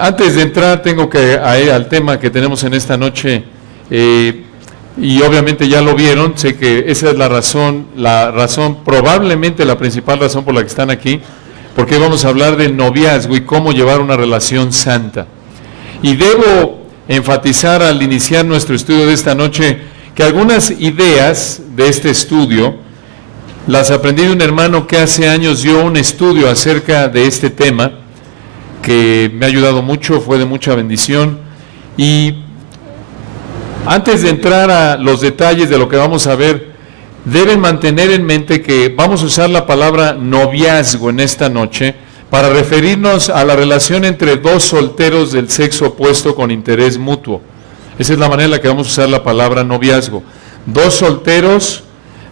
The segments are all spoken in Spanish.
Antes de entrar, tengo que ir al tema que tenemos en esta noche, y obviamente ya lo vieron, sé que esa es la razón, probablemente la principal razón por la que están aquí, porque vamos a hablar del noviazgo y cómo llevar una relación santa. Y debo enfatizar al iniciar nuestro estudio de esta noche que algunas ideas de este estudio las aprendí de un hermano que hace años dio un estudio acerca de este tema, que me ha ayudado mucho, fue de mucha bendición. Y antes de entrar a los detalles de lo que vamos a ver, deben mantener en mente que vamos a usar la palabra noviazgo en esta noche para referirnos a la relación entre dos solteros del sexo opuesto con interés mutuo. Esa es la manera en la que vamos a usar la palabra noviazgo. Dos solteros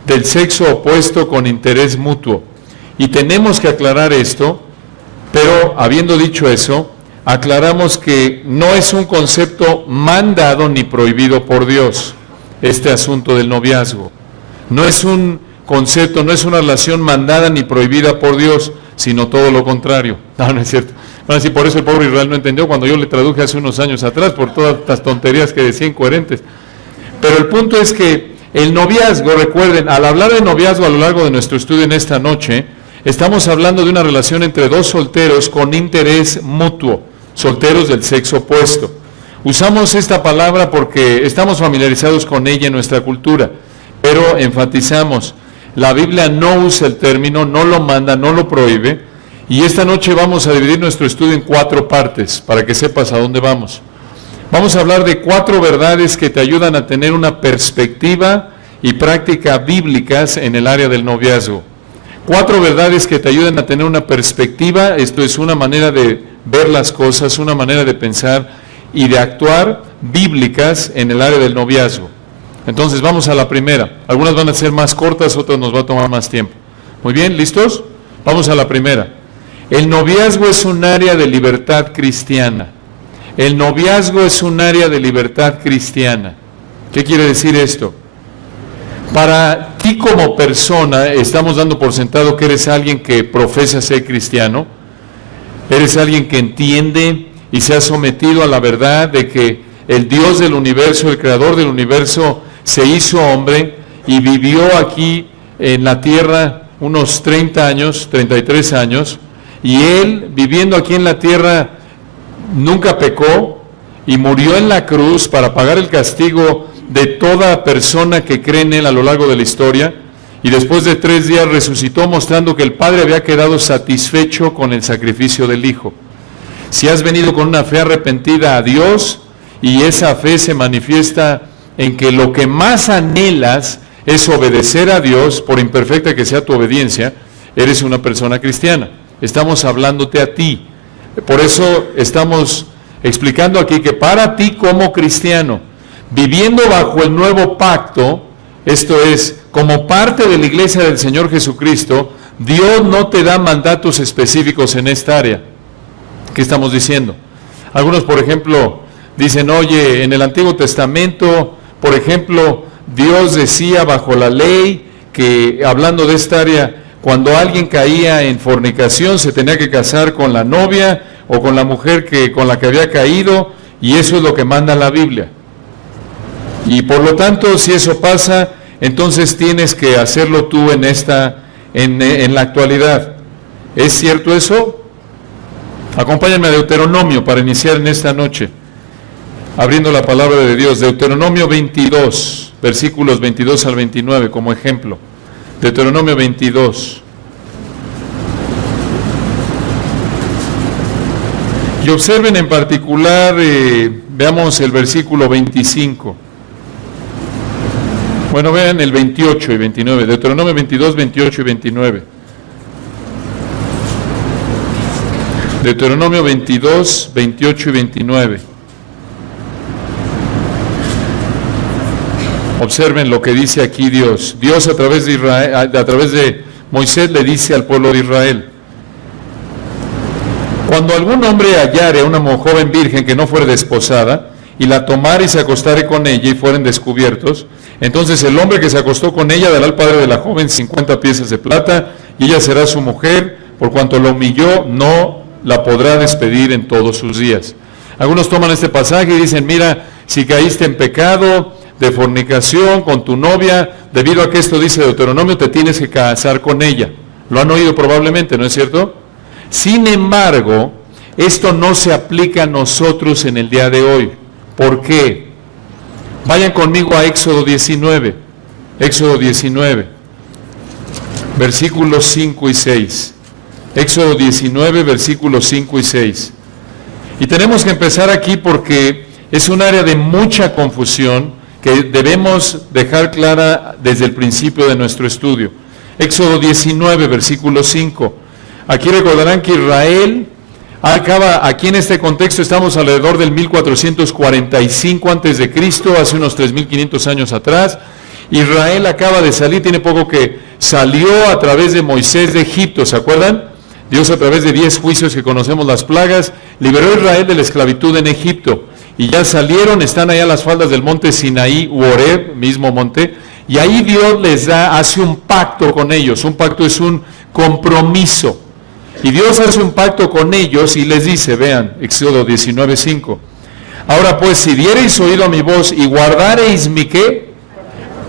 del sexo opuesto con interés mutuo. Y tenemos que aclarar esto, pero habiendo dicho eso, aclaramos que no es un concepto mandado ni prohibido por Dios, este asunto del noviazgo. No es un concepto, no es una relación mandada ni prohibida por Dios, sino todo lo contrario. No, no es cierto. Bueno, así por eso el pobre Israel no entendió cuando yo le traduje hace unos años atrás, por todas las tonterías que decía incoherentes. Pero el punto es que el noviazgo, recuerden, al hablar de noviazgo a lo largo de nuestro estudio en esta noche, estamos hablando de una relación entre dos solteros con interés mutuo, solteros del sexo opuesto. Usamos esta palabra porque estamos familiarizados con ella en nuestra cultura, pero enfatizamos, la Biblia no usa el término, no lo manda, no lo prohíbe, y esta noche vamos a dividir nuestro estudio en 4 partes, para que sepas a dónde vamos. Vamos a hablar de 4 verdades que te ayudan a tener una perspectiva y práctica bíblicas en el área del noviazgo. 4 verdades que te ayudan a tener una perspectiva, esto es una manera de ver las cosas, una manera de pensar y de actuar bíblicas en el área del noviazgo. Entonces vamos a la primera. Algunas van a ser más cortas, otras nos va a tomar más tiempo. Muy bien, ¿listos? Vamos a la primera. El noviazgo es un área de libertad cristiana. El noviazgo es un área de libertad cristiana. ¿Qué quiere decir esto? Para ti como persona, estamos dando por sentado que eres alguien que profesa ser cristiano, eres alguien que entiende y se ha sometido a la verdad de que el Dios del universo, el creador del universo, se hizo hombre y vivió aquí en la tierra unos 30 años, 33 años, y Él, viviendo aquí en la tierra, nunca pecó y murió en la cruz para pagar el castigo de toda persona que cree en Él a lo largo de la historia, y después de 3 días resucitó mostrando que el Padre había quedado satisfecho con el sacrificio del Hijo. Si has venido con una fe arrepentida a Dios, y esa fe se manifiesta en que lo que más anhelas es obedecer a Dios, por imperfecta que sea tu obediencia, eres una persona cristiana. Estamos hablándote a ti. Por eso estamos explicando aquí que para ti como cristiano, viviendo bajo el nuevo pacto, esto es, como parte de la iglesia del Señor Jesucristo, Dios no te da mandatos específicos en esta área. ¿Qué estamos diciendo? Algunos, por ejemplo, dicen, oye, en el Antiguo Testamento, por ejemplo, Dios decía bajo la ley que, hablando de esta área, cuando alguien caía en fornicación se tenía que casar con la novia o con la mujer con la que había caído, y eso es lo que manda la Biblia. Y por lo tanto, si eso pasa, entonces tienes que hacerlo tú en la actualidad. ¿Es cierto eso? Acompáñenme a Deuteronomio para iniciar en esta noche, abriendo la palabra de Dios. Deuteronomio 22, versículos 22 al 29 como ejemplo. Deuteronomio 22. Y observen en particular, veamos el versículo 25. Bueno, vean el 28 y 29. Deuteronomio 22, 28 y 29. Deuteronomio 22, 28 y 29. Observen lo que dice aquí Dios. Dios a través de Israel, a través de Moisés le dice al pueblo de Israel: cuando algún hombre hallare a una joven virgen que no fuere desposada, y la tomare y se acostare con ella y fueren descubiertos, entonces el hombre que se acostó con ella dará al padre de la joven 50 piezas de plata, y ella será su mujer, por cuanto la humilló, no la podrá despedir en todos sus días. Algunos toman este pasaje y dicen, mira, si caíste en pecado de fornicación con tu novia, debido a que esto dice Deuteronomio, te tienes que casar con ella. Lo han oído probablemente, ¿no es cierto? Sin embargo, esto no se aplica a nosotros en el día de hoy. ¿Por qué? Vayan conmigo a Éxodo 19. Éxodo 19, versículos 5 y 6. Éxodo 19, versículos 5 y 6. Y tenemos que empezar aquí porque es un área de mucha confusión que debemos dejar clara desde el principio de nuestro estudio. Éxodo 19, versículo 5. Aquí recordarán que Israel acaba, aquí en este contexto estamos alrededor del 1445 antes de Cristo, hace unos 3500 años atrás. Israel acaba de salir, tiene poco que salió a través de Moisés de Egipto, ¿se acuerdan? Dios a través de 10 juicios que conocemos las plagas, liberó a Israel de la esclavitud en Egipto. Y ya salieron, están allá a las faldas del monte Sinaí, u Horeb, mismo monte, y ahí Dios les hace un pacto con ellos. Un pacto es un compromiso. Y Dios hace un pacto con ellos y les dice, vean, Éxodo 19:5. Ahora pues, si diereis oído a mi voz y guardareis mi ¿qué?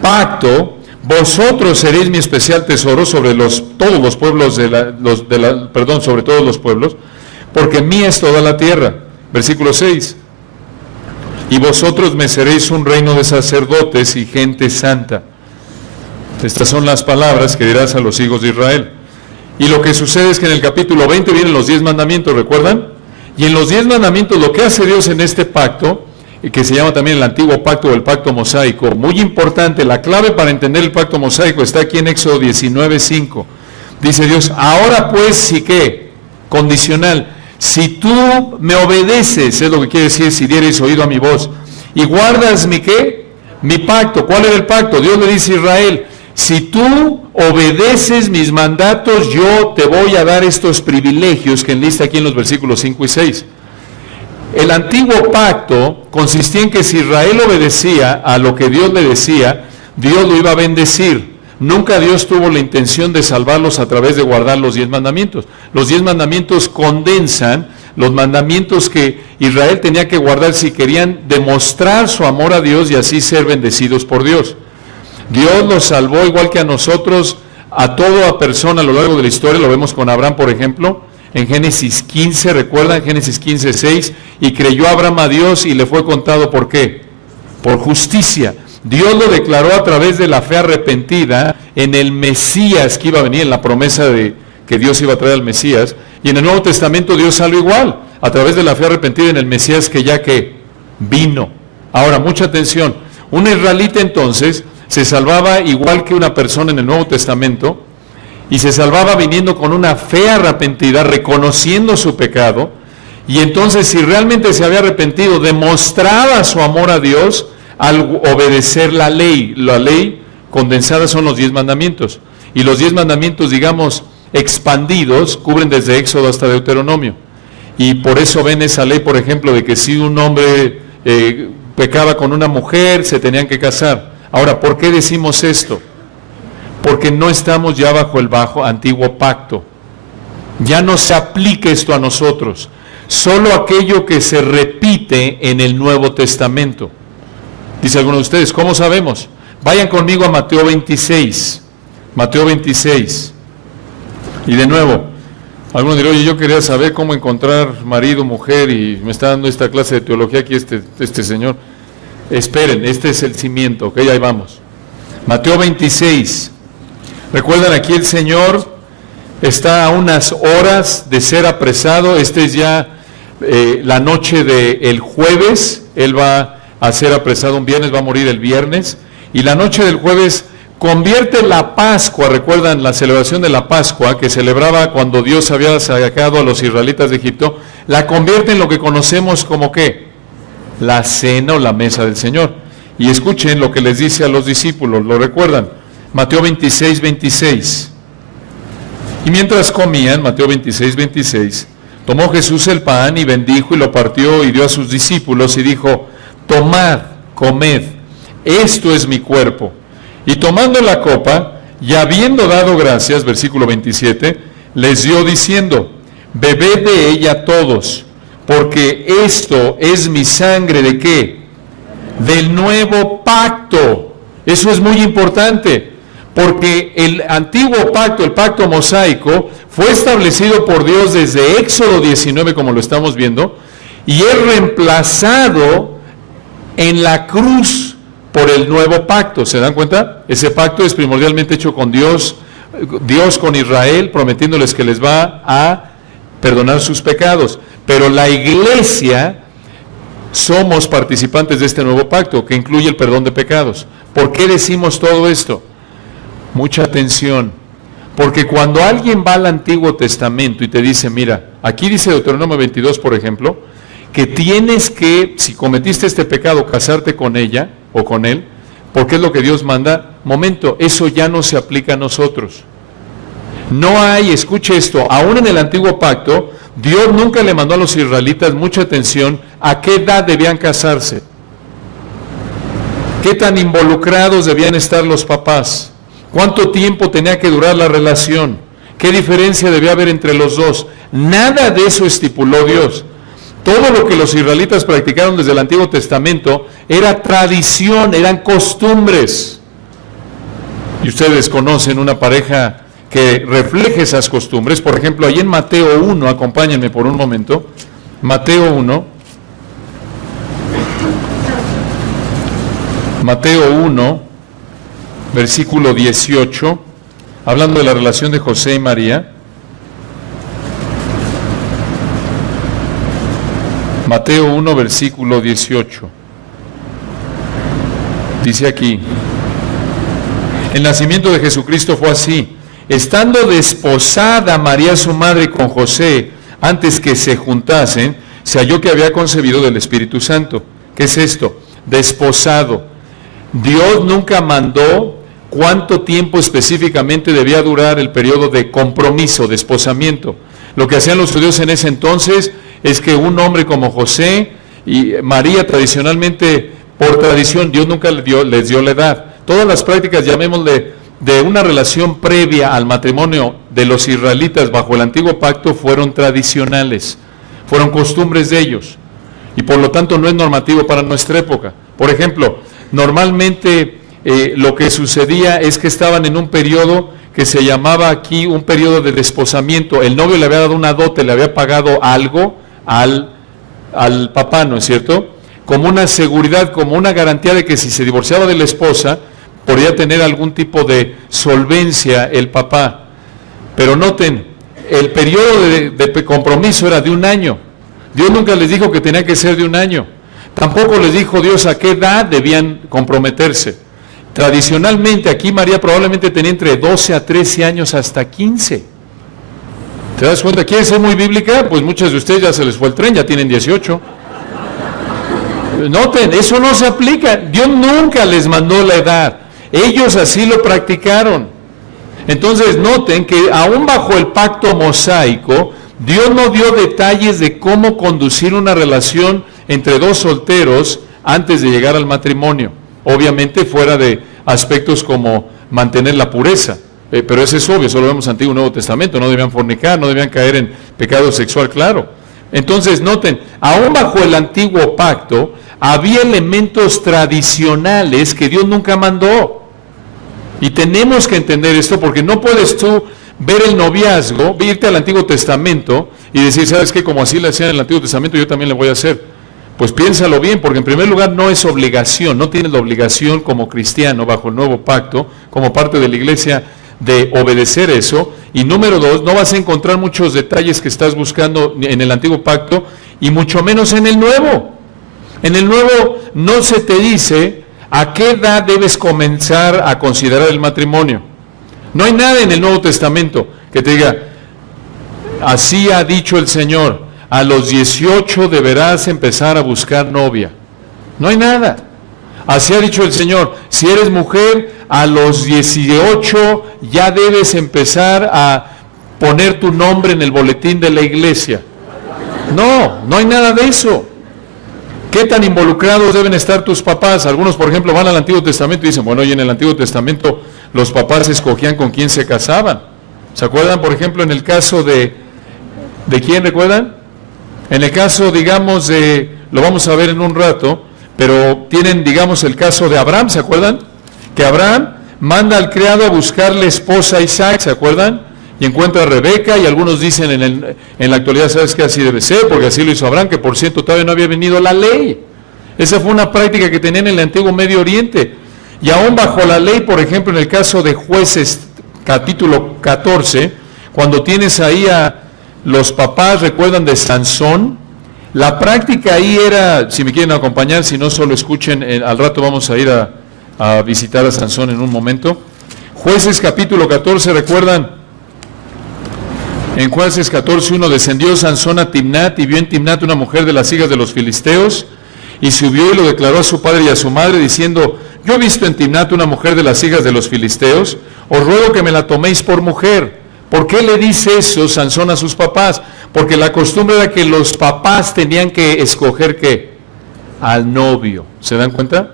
Pacto, vosotros seréis mi especial tesoro sobre todos los pueblos sobre todos los pueblos, porque mía es toda la tierra. Versículo 6. Y vosotros me seréis un reino de sacerdotes y gente santa. Estas son las palabras que dirás a los hijos de Israel. Y lo que sucede es que en el capítulo 20 vienen los 10 mandamientos, ¿recuerdan? Y en los 10 mandamientos lo que hace Dios en este pacto, que se llama también el antiguo pacto o el pacto mosaico, muy importante, la clave para entender el pacto mosaico está aquí en Éxodo 19:5. Dice Dios, ahora pues, ¿sí qué? Condicional. Si tú me obedeces, es lo que quiere decir, si dieres oído a mi voz, y guardas mi ¿qué? Mi pacto. ¿Cuál era el pacto? Dios le dice a Israel, si tú obedeces mis mandatos, yo te voy a dar estos privilegios que enlista aquí en los versículos 5 y 6. El antiguo pacto consistía en que si Israel obedecía a lo que Dios le decía, Dios lo iba a bendecir. Nunca Dios tuvo la intención de salvarlos a través de guardar los 10 mandamientos. Los 10 mandamientos condensan los mandamientos que Israel tenía que guardar si querían demostrar su amor a Dios y así ser bendecidos por Dios. Dios los salvó igual que a nosotros, a toda persona a lo largo de la historia. Lo vemos con Abraham, por ejemplo, en Génesis 15, ¿recuerdan? Génesis 15:6, y creyó Abraham a Dios y le fue contado, ¿por qué? Por justicia. Dios lo declaró a través de la fe arrepentida en el Mesías que iba a venir, en la promesa de que Dios iba a traer al Mesías. Y en el Nuevo Testamento Dios salió igual, a través de la fe arrepentida en el Mesías que ya que vino. Ahora, mucha atención, un israelita entonces se salvaba igual que una persona en el Nuevo Testamento, y se salvaba viniendo con una fe arrepentida, reconociendo su pecado, y entonces si realmente se había arrepentido, demostraba su amor a Dios al obedecer la ley. La ley condensada son los 10 mandamientos, y los 10 mandamientos, digamos, expandidos, cubren desde Éxodo hasta Deuteronomio, y por eso ven esa ley, por ejemplo, de que si un hombre pecaba con una mujer, se tenían que casar. Ahora, ¿por qué decimos esto? Porque no estamos ya bajo el antiguo pacto. Ya no se aplica esto a nosotros. Solo aquello que se repite en el Nuevo Testamento. Dice alguno de ustedes, ¿cómo sabemos? Vayan conmigo a Mateo 26. Mateo 26. Y de nuevo, algunos dirán, oye, yo quería saber cómo encontrar marido, mujer, y me está dando esta clase de teología aquí este señor. Esperen, este es el cimiento, ok, ahí vamos. Mateo 26. Recuerdan, aquí el Señor está a unas horas de ser apresado. Este es ya la noche del jueves. Él va a ser apresado un viernes, va a morir el viernes. Y la noche del jueves convierte la Pascua, recuerdan la celebración de la Pascua, que celebraba cuando Dios había sacado a los israelitas de Egipto, la convierte en lo que conocemos como ¿qué? La cena o la mesa del Señor. Y escuchen lo que les dice a los discípulos, ¿lo recuerdan? Mateo 26:26. Y mientras comían, Mateo 26:26, tomó Jesús el pan y bendijo y lo partió y dio a sus discípulos y dijo, tomad, comed, esto es mi cuerpo. Y tomando la copa, y habiendo dado gracias, versículo 27, les dio diciendo, bebed de ella todos, porque esto es mi sangre ¿de qué? Del nuevo pacto. Eso es muy importante, porque el antiguo pacto, el pacto mosaico, fue establecido por Dios desde Éxodo 19, como lo estamos viendo, y es reemplazado en la cruz por el nuevo pacto. ¿Se dan cuenta? Ese pacto es primordialmente hecho con Dios, Dios con Israel, prometiéndoles que les va a perdonar sus pecados. Pero la iglesia somos participantes de este nuevo pacto, que incluye el perdón de pecados. ¿Por qué decimos todo esto? Mucha atención. Porque cuando alguien va al Antiguo Testamento y te dice, mira, aquí dice Deuteronomio 22, por ejemplo, que tienes que, si cometiste este pecado, casarte con ella o con él, porque es lo que Dios manda. Momento, eso ya no se aplica a nosotros. No hay, escuche esto, aún en el Antiguo Pacto, Dios nunca le mandó a los israelitas mucha atención a qué edad debían casarse, qué tan involucrados debían estar los papás, cuánto tiempo tenía que durar la relación, qué diferencia debía haber entre los dos. Nada de eso estipuló Dios. Todo lo que los israelitas practicaron desde el Antiguo Testamento era tradición, eran costumbres. Y ustedes conocen una pareja que refleje esas costumbres. Por ejemplo, ahí en Mateo 1, acompáñenme por un momento, Mateo 1, versículo 18, hablando de la relación de José y María. Mateo 1, versículo 18. Dice aquí, el nacimiento de Jesucristo fue así. Estando desposada María su madre con José, antes que se juntasen, se halló que había concebido del Espíritu Santo. ¿Qué es esto? Desposado. Dios nunca mandó cuánto tiempo específicamente debía durar el periodo de compromiso, de esposamiento. Lo que hacían los judíos en ese entonces es que un hombre como José y María, tradicionalmente, por tradición, Dios nunca les dio la edad. Todas las prácticas, llamémosle, de una relación previa al matrimonio de los israelitas bajo el antiguo pacto fueron tradicionales, fueron costumbres de ellos, y por lo tanto no es normativo para nuestra época. Por ejemplo, normalmente lo que sucedía es que estaban en un periodo que se llamaba aquí un periodo de desposamiento. El novio le había dado una dote, le había pagado algo al papá, ¿no es cierto? Como una seguridad, como una garantía de que si se divorciaba de la esposa, podría tener algún tipo de solvencia el papá. Pero noten, el periodo de compromiso era de 1 año. Dios nunca les dijo que tenía que ser de 1 año. Tampoco les dijo Dios a qué edad debían comprometerse. Tradicionalmente aquí María probablemente tenía entre 12 a 13 años hasta 15. ¿Te das cuenta? ¿Quieres ser muy bíblica? Pues muchas de ustedes ya se les fue el tren, ya tienen 18. Noten, eso no se aplica. Dios nunca les mandó la edad. Ellos así lo practicaron. Entonces noten que aún bajo el pacto mosaico, Dios no dio detalles de cómo conducir una relación entre dos solteros antes de llegar al matrimonio. Obviamente fuera de aspectos como mantener la pureza. Pero eso es obvio, eso lo vemos en Antiguo y Nuevo Testamento. No debían fornicar, no debían caer en pecado sexual, claro. Entonces noten, aún bajo el antiguo pacto, había elementos tradicionales que Dios nunca mandó. Y tenemos que entender esto porque no puedes tú ver el noviazgo, irte al Antiguo Testamento y decir, ¿sabes qué? Como así le hacían en el Antiguo Testamento, yo también le voy a hacer. Pues piénsalo bien, porque en primer lugar no es obligación, no tienes la obligación como cristiano bajo el nuevo pacto, como parte de la iglesia, de obedecer eso. Y número 2, no vas a encontrar muchos detalles que estás buscando en el Antiguo Pacto y mucho menos en el Nuevo. En el Nuevo no se te dice a qué edad debes comenzar a considerar el matrimonio. No hay nada en el Nuevo Testamento que te diga, así ha dicho el Señor, a los 18 deberás empezar a buscar novia. No hay nada. Así ha dicho el Señor, si eres mujer, a los 18 ya debes empezar a poner tu nombre en el boletín de la iglesia. No hay nada de eso. ¿Qué tan involucrados deben estar tus papás? Algunos, por ejemplo, van al Antiguo Testamento y dicen, bueno, y en el Antiguo Testamento los papás escogían con quién se casaban. ¿Se acuerdan, por ejemplo, en el caso de ¿De quién recuerdan? En el caso, digamos, lo vamos a ver en un rato, pero tienen, digamos, el caso de Abraham, ¿se acuerdan? Que Abraham manda al criado a buscarle esposa a Isaac, ¿se acuerdan? Y encuentra a Rebeca, y algunos dicen en la actualidad, ¿sabes qué? Así debe ser, porque así lo hizo Abraham, que por cierto todavía no había venido la ley. Esa fue una práctica que tenían en el antiguo Medio Oriente. Y aún bajo la ley, por ejemplo, en el caso de Jueces, capítulo 14, cuando tienes ahí a los papás, recuerdan de Sansón, la práctica ahí era, si me quieren acompañar, si no solo escuchen, al rato vamos a ir a visitar a Sansón en un momento. Jueces capítulo 14, recuerdan, en Jueces 14:1, descendió Sansón a Timnat y vio en Timnat una mujer de las hijas de los filisteos, y subió y lo declaró a su padre y a su madre, diciendo, yo he visto en Timnat una mujer de las hijas de los filisteos, os ruego que me la toméis por mujer. ¿Por qué le dice eso Sansón a sus papás? Porque la costumbre era que los papás tenían que escoger, ¿qué? Al novio. ¿Se dan cuenta?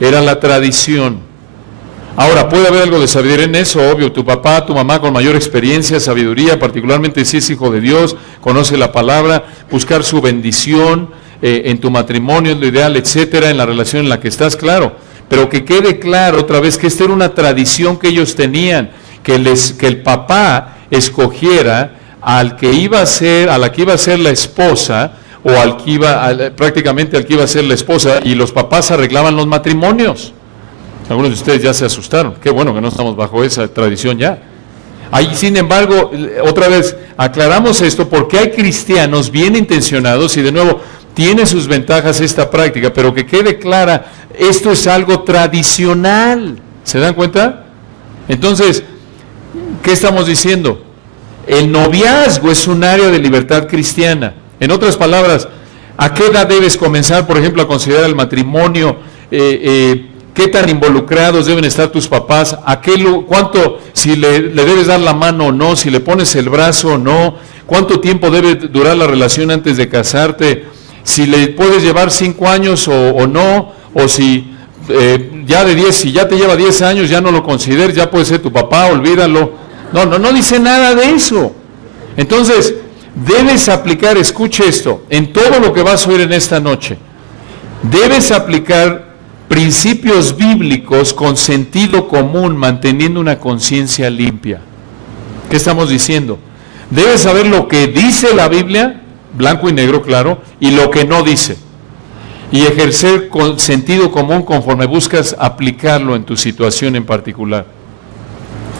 Era la tradición. Ahora, puede haber algo de sabiduría en eso, obvio. Tu papá, tu mamá con mayor experiencia, sabiduría, particularmente si es hijo de Dios, conoce la palabra, buscar su bendición en tu matrimonio, es lo ideal, etcétera, en la relación en la que estás, claro. Pero que quede claro otra vez que esta era una tradición que ellos tenían, que el papá escogiera al que iba a ser, a la que iba a ser la esposa, o al que prácticamente al que iba a ser la esposa, y los papás arreglaban los matrimonios. Algunos de ustedes ya se asustaron. Qué bueno que no estamos bajo esa tradición ya. Ahí, sin embargo, otra vez aclaramos esto porque hay cristianos bien intencionados y de nuevo tiene sus ventajas esta práctica, pero que quede clara, esto es algo tradicional. ¿Se dan cuenta? Entonces, ¿qué estamos diciendo? El noviazgo es un área de libertad cristiana. En otras palabras, ¿a qué edad debes comenzar, por ejemplo, a considerar el matrimonio? ¿Qué tan involucrados deben estar tus papás? ¿Cuánto, si le debes dar la mano o no? ¿Si le pones el brazo o no? ¿Cuánto tiempo debe durar la relación antes de casarte? ¿Si le puedes llevar 5 años o no? ¿O si si ya te lleva 10 años, ya no lo consideres, ya puede ser tu papá, olvídalo? No dice nada de eso. Entonces, debes aplicar, escuche esto, en todo lo que vas a oír en esta noche, debes aplicar principios bíblicos con sentido común, manteniendo una conciencia limpia. ¿Qué estamos diciendo? Debes saber lo que dice la Biblia, blanco y negro, claro, y lo que no dice. Y ejercer con sentido común conforme buscas aplicarlo en tu situación en particular.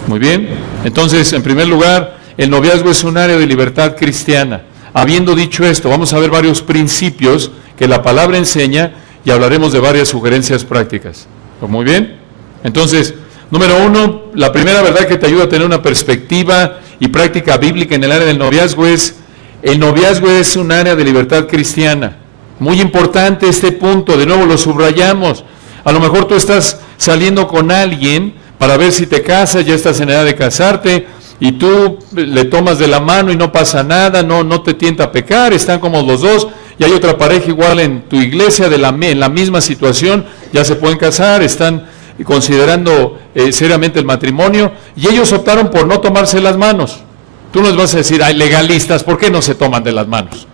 Muy bien. Entonces, en primer lugar, el noviazgo es un área de libertad cristiana. Habiendo dicho esto, vamos a ver varios principios que la palabra enseña y hablaremos de varias sugerencias prácticas. Muy bien. Entonces, número 1, la primera verdad que te ayuda a tener una perspectiva y práctica bíblica en el área del noviazgo es, el noviazgo es un área de libertad cristiana. Muy importante este punto, de nuevo lo subrayamos. A lo mejor tú estás saliendo con alguien para ver si te casas, ya estás en edad de casarte, y tú le tomas de la mano y no pasa nada, no te tienta a pecar, están como los dos, y hay otra pareja igual en tu iglesia en la misma situación, ya se pueden casar, están considerando seriamente el matrimonio, y ellos optaron por no tomarse las manos. Tú nos vas a decir, ay, legalistas, ¿por qué no se toman de las manos?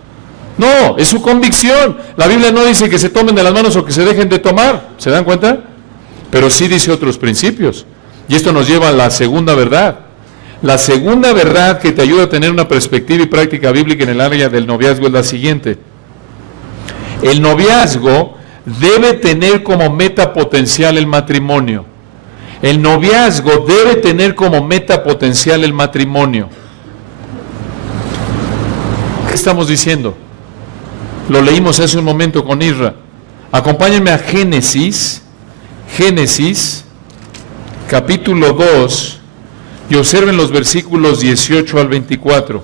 No, es su convicción. La Biblia no dice que se tomen de las manos o que se dejen de tomar, ¿se dan cuenta? Pero sí dice otros principios, y esto nos lleva a la segunda verdad. La segunda verdad que te ayuda a tener una perspectiva y práctica bíblica en el área del noviazgo es la siguiente. El noviazgo debe tener como meta potencial el matrimonio. El noviazgo debe tener como meta potencial el matrimonio. ¿Qué estamos diciendo? Lo leímos hace un momento con Isra. Acompáñenme a Génesis, capítulo 2, y observen los versículos 18 al 24.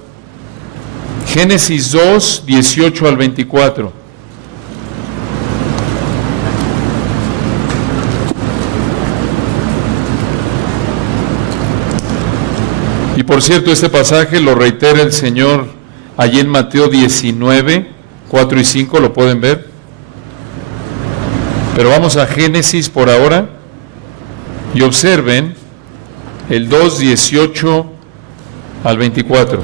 Génesis 2, 18 al 24. Y por cierto, este pasaje lo reitera el Señor allí en Mateo 19, 4 y 5, lo pueden ver. Pero vamos a Génesis por ahora y observen el 2, 18 al 24.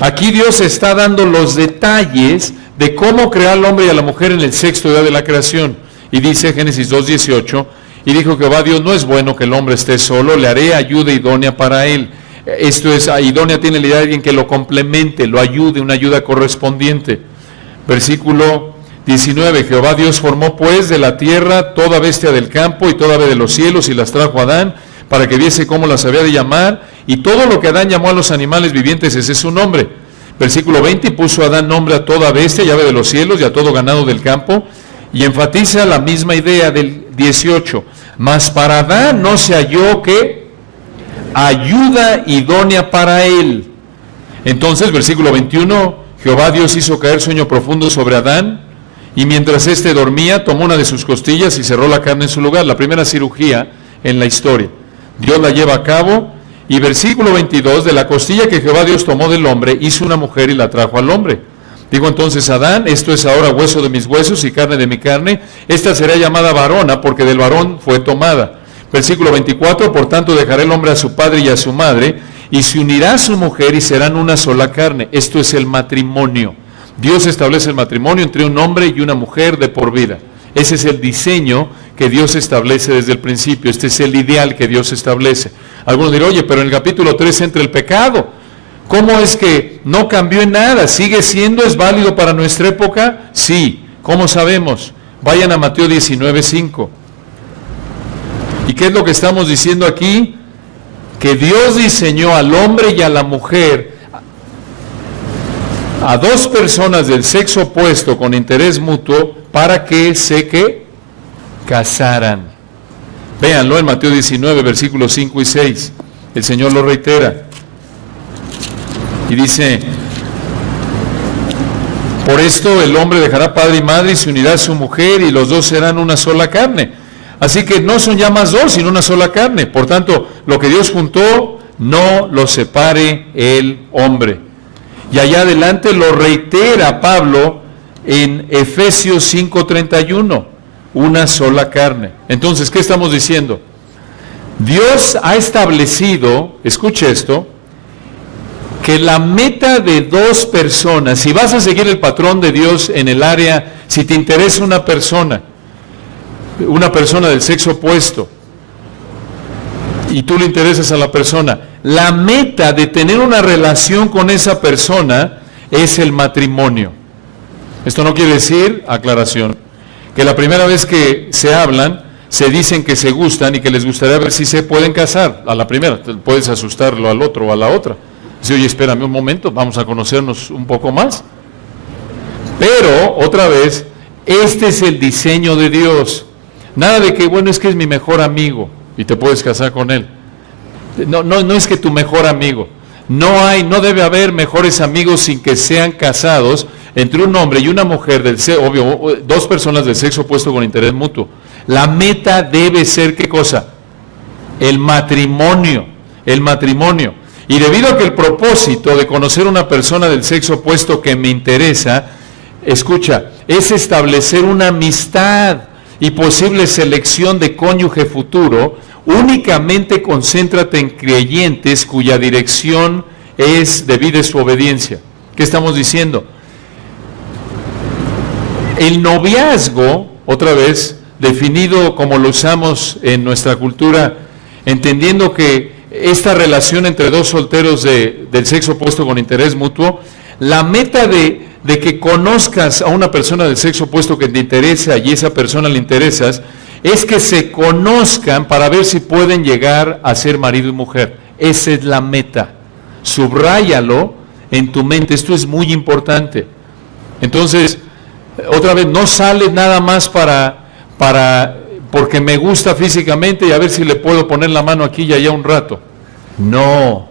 Aquí Dios está dando los detalles de cómo crear al hombre y a la mujer en el sexto día de la creación. Y dice Génesis 2:18, y dijo Jehová Dios, no es bueno que el hombre esté solo, le haré ayuda idónea para él. Esto es, idónea tiene la idea de alguien que lo complemente, lo ayude, una ayuda correspondiente. Versículo 19, Jehová Dios formó pues de la tierra toda bestia del campo y toda ave de los cielos y las trajo a Adán para que viese cómo las había de llamar, y todo lo que Adán llamó a los animales vivientes, ese es su nombre. Versículo 20, y puso Adán nombre a toda bestia y ave de los cielos y a todo ganado del campo, y enfatiza la misma idea del 18, mas para Adán no se halló que ayuda idónea para él. Entonces, versículo 21, Jehová Dios hizo caer sueño profundo sobre Adán, y mientras éste dormía, tomó una de sus costillas y cerró la carne en su lugar. La primera cirugía en la historia. Dios la lleva a cabo, y versículo 22, de la costilla que Jehová Dios tomó del hombre, hizo una mujer y la trajo al hombre. Digo entonces Adán, esto es ahora hueso de mis huesos y carne de mi carne, esta será llamada varona, porque del varón fue tomada. Versículo 24, por tanto dejará el hombre a su padre y a su madre, y se unirá a su mujer y serán una sola carne. Esto es el matrimonio. Dios establece el matrimonio entre un hombre y una mujer de por vida. Ese es el diseño que Dios establece desde el principio. Este es el ideal que Dios establece. Algunos dirán, oye, pero en el capítulo 3 entra el pecado. ¿Cómo es que no cambió en nada? ¿Sigue siendo, es válido para nuestra época? Sí. ¿Cómo sabemos? Vayan a Mateo 19:5. ¿Y qué es lo que estamos diciendo aquí? Que Dios diseñó al hombre y a la mujer, a dos personas del sexo opuesto con interés mutuo, para que se casaran. Véanlo en Mateo 19, versículos 5 y 6. El Señor lo reitera. Y dice, por esto el hombre dejará padre y madre y se unirá a su mujer y los dos serán una sola carne. Así que no son ya más dos, sino una sola carne. Por tanto, lo que Dios juntó, no lo separe el hombre. Y allá adelante lo reitera Pablo en Efesios 5:31, una sola carne. Entonces, ¿qué estamos diciendo? Dios ha establecido, escuche esto, que la meta de dos personas, si vas a seguir el patrón de Dios en el área, si te interesa una persona del sexo opuesto, y tú le interesas a la persona, la meta de tener una relación con esa persona es el matrimonio. Esto no quiere decir, aclaración, que la primera vez que se hablan, se dicen que se gustan y que les gustaría ver si se pueden casar. A la primera, puedes asustarlo al otro o a la otra. Dice, oye, espérame un momento, vamos a conocernos un poco más. Pero, otra vez, este es el diseño de Dios. Nada de que, bueno, es que es mi mejor amigo y te puedes casar con él. No es que tu mejor amigo. No debe haber mejores amigos sin que sean casados entre un hombre y una mujer, obvio, dos personas del sexo opuesto con interés mutuo. La meta debe ser, ¿qué cosa? El matrimonio. El matrimonio. Y debido a que el propósito de conocer una persona del sexo opuesto que me interesa, escucha, es establecer una amistad y posible selección de cónyuge futuro, únicamente concéntrate en creyentes cuya dirección es debida a su obediencia. ¿Qué estamos diciendo? El noviazgo, otra vez, definido como lo usamos en nuestra cultura, entendiendo que esta relación entre dos solteros del sexo opuesto con interés mutuo, la meta de que conozcas a una persona del sexo opuesto que te interesa y esa persona le interesas, es que se conozcan para ver si pueden llegar a ser marido y mujer. Esa es la meta. Subráyalo en tu mente, esto es muy importante. Entonces, otra vez, no sales nada más porque me gusta físicamente y a ver si le puedo poner la mano aquí y allá un rato. No.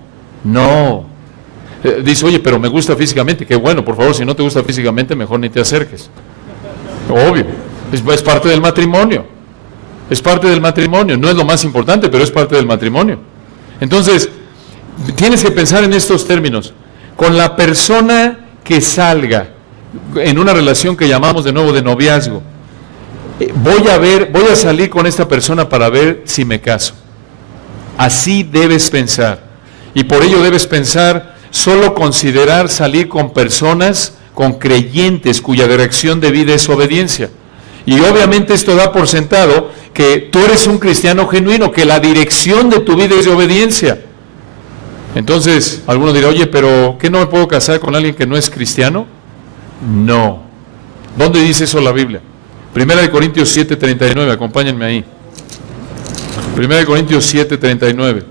Dice, oye, pero me gusta físicamente. Qué bueno, por favor, si no te gusta físicamente, mejor ni te acerques. Obvio, es parte del matrimonio. Es parte del matrimonio. No es lo más importante, pero es parte del matrimonio. Entonces, tienes que pensar en estos términos. Con la persona que salga en una relación que llamamos de nuevo de noviazgo, voy a salir con esta persona para ver si me caso. Así debes pensar. Y por ello debes pensar solo considerar salir con personas, con creyentes cuya dirección de vida es obediencia. Y obviamente esto da por sentado que tú eres un cristiano genuino, que la dirección de tu vida es de obediencia. Entonces, alguno dirá, oye, pero ¿qué no me puedo casar con alguien que no es cristiano? No. ¿Dónde dice eso la Biblia? 1 Corintios 7:39, acompáñenme ahí. 1 Corintios 7:39.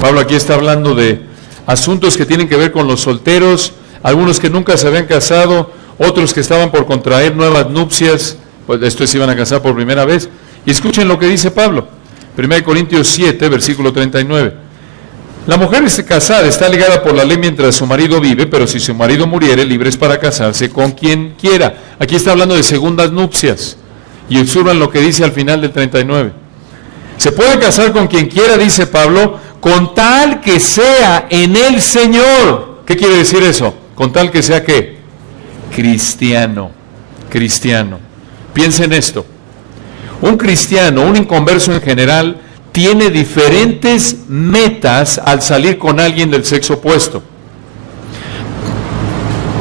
Pablo aquí está hablando de asuntos que tienen que ver con los solteros, algunos que nunca se habían casado, otros que estaban por contraer nuevas nupcias, pues estos se iban a casar por primera vez. Y escuchen lo que dice Pablo, 1 Corintios 7, versículo 39. La mujer casada está ligada por la ley mientras su marido vive, pero si su marido muriere, libre es para casarse con quien quiera. Aquí está hablando de segundas nupcias. Y observan lo que dice al final del 39. Se puede casar con quien quiera, dice Pablo, con tal que sea en el Señor. ¿Qué quiere decir eso? Con tal que sea ¿qué? Cristiano. Cristiano. Piensa en esto. Un cristiano, un inconverso en general, tiene diferentes metas al salir con alguien del sexo opuesto.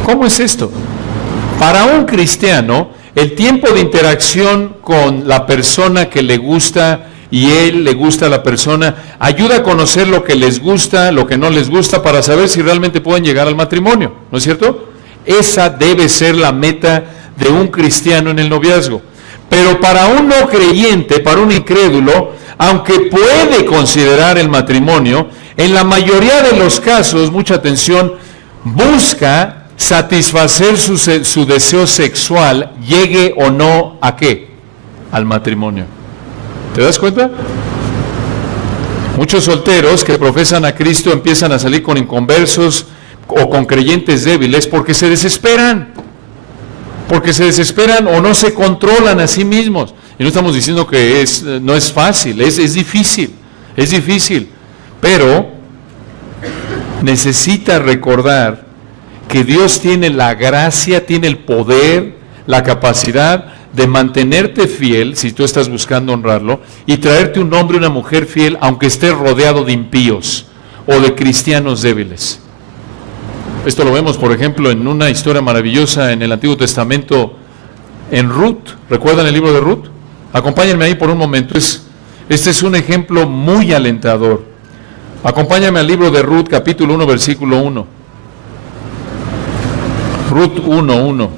¿Cómo es esto? Para un cristiano, el tiempo de interacción con la persona que le gusta y él le gusta a la persona, ayuda a conocer lo que les gusta, lo que no les gusta, para saber si realmente pueden llegar al matrimonio, ¿no es cierto? Esa debe ser la meta de un cristiano en el noviazgo. Pero para un no creyente, para un incrédulo, aunque puede considerar el matrimonio, en la mayoría de los casos, mucha atención, busca satisfacer su deseo sexual, llegue o no a ¿qué? Al matrimonio. ¿Te das cuenta? Muchos solteros que profesan a Cristo empiezan a salir con inconversos o con creyentes débiles porque se desesperan. Porque se desesperan o no se controlan a sí mismos. Y no estamos diciendo que no es fácil, es difícil. Pero necesita recordar que Dios tiene la gracia, tiene el poder, la capacidad de mantenerte fiel, si tú estás buscando honrarlo, y traerte un hombre y una mujer fiel, aunque estés rodeado de impíos o de cristianos débiles. Esto lo vemos, por ejemplo, en una historia maravillosa en el Antiguo Testamento, en Ruth. ¿Recuerdan el libro de Ruth? Acompáñenme ahí por un momento. Este es un ejemplo muy alentador. Acompáñame al libro de Ruth, capítulo 1, versículo 1. Ruth 1:1.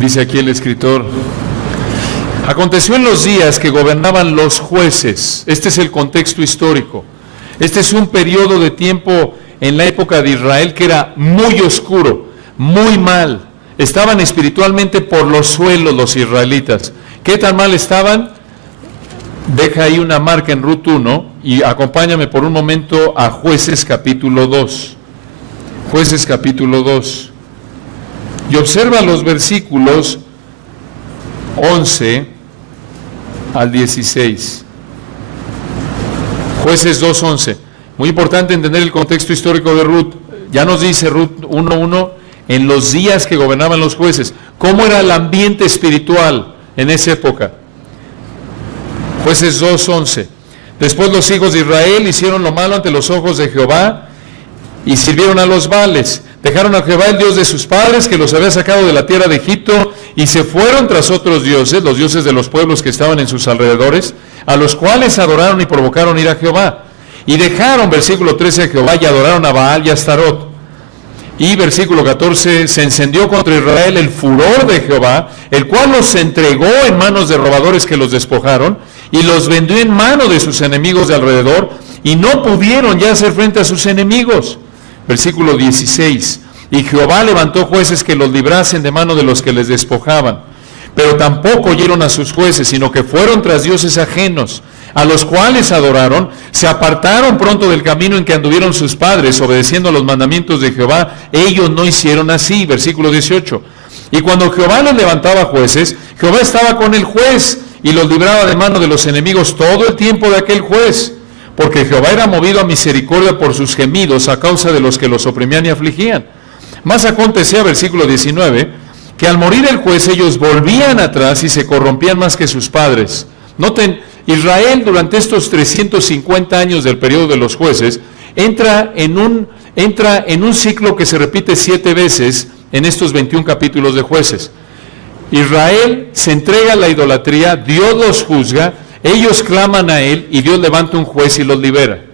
Dice aquí el escritor: aconteció en los días que gobernaban los jueces. Este es el contexto histórico. Este es un periodo de tiempo en la época de Israel que era muy oscuro, muy mal. Estaban espiritualmente por los suelos los israelitas. ¿Qué tan mal estaban? Deja ahí una marca en Ruth 1 y acompáñame por un momento a Jueces capítulo 2. Jueces capítulo 2. Y observa los versículos 11 al 16. Jueces 2:11. Muy importante entender el contexto histórico de Ruth. Ya nos dice Ruth 1:1, en los días que gobernaban los jueces. ¿Cómo era el ambiente espiritual en esa época? Jueces 2:11. Después los hijos de Israel hicieron lo malo ante los ojos de Jehová y sirvieron a los Baales. Dejaron a Jehová, el Dios de sus padres, que los había sacado de la tierra de Egipto, y se fueron tras otros dioses, los dioses de los pueblos que estaban en sus alrededores, a los cuales adoraron y provocaron ir a Jehová. Y dejaron, versículo 13, a Jehová, y adoraron a Baal y a Astarot. Y versículo 14, se encendió contra Israel el furor de Jehová, el cual los entregó en manos de robadores que los despojaron, y los vendió en mano de sus enemigos de alrededor, y no pudieron ya hacer frente a sus enemigos. Versículo 16, y Jehová levantó jueces que los librasen de mano de los que les despojaban, pero tampoco oyeron a sus jueces, sino que fueron tras dioses ajenos, a los cuales adoraron, se apartaron pronto del camino en que anduvieron sus padres, obedeciendo a los mandamientos de Jehová. Ellos no hicieron así. Versículo 18, y cuando Jehová les levantaba jueces, Jehová estaba con el juez, y los libraba de mano de los enemigos todo el tiempo de aquel juez, porque Jehová era movido a misericordia por sus gemidos a causa de los que los oprimían y afligían. Mas acontecía, versículo 19, que al morir el juez ellos volvían atrás y se corrompían más que sus padres. Noten, Israel durante estos 350 años del periodo de los jueces entra en un ciclo que se repite 7 veces en estos 21 capítulos de jueces. Israel se entrega a la idolatría, Dios los juzga, ellos claman a Él y Dios levanta un juez y los libera.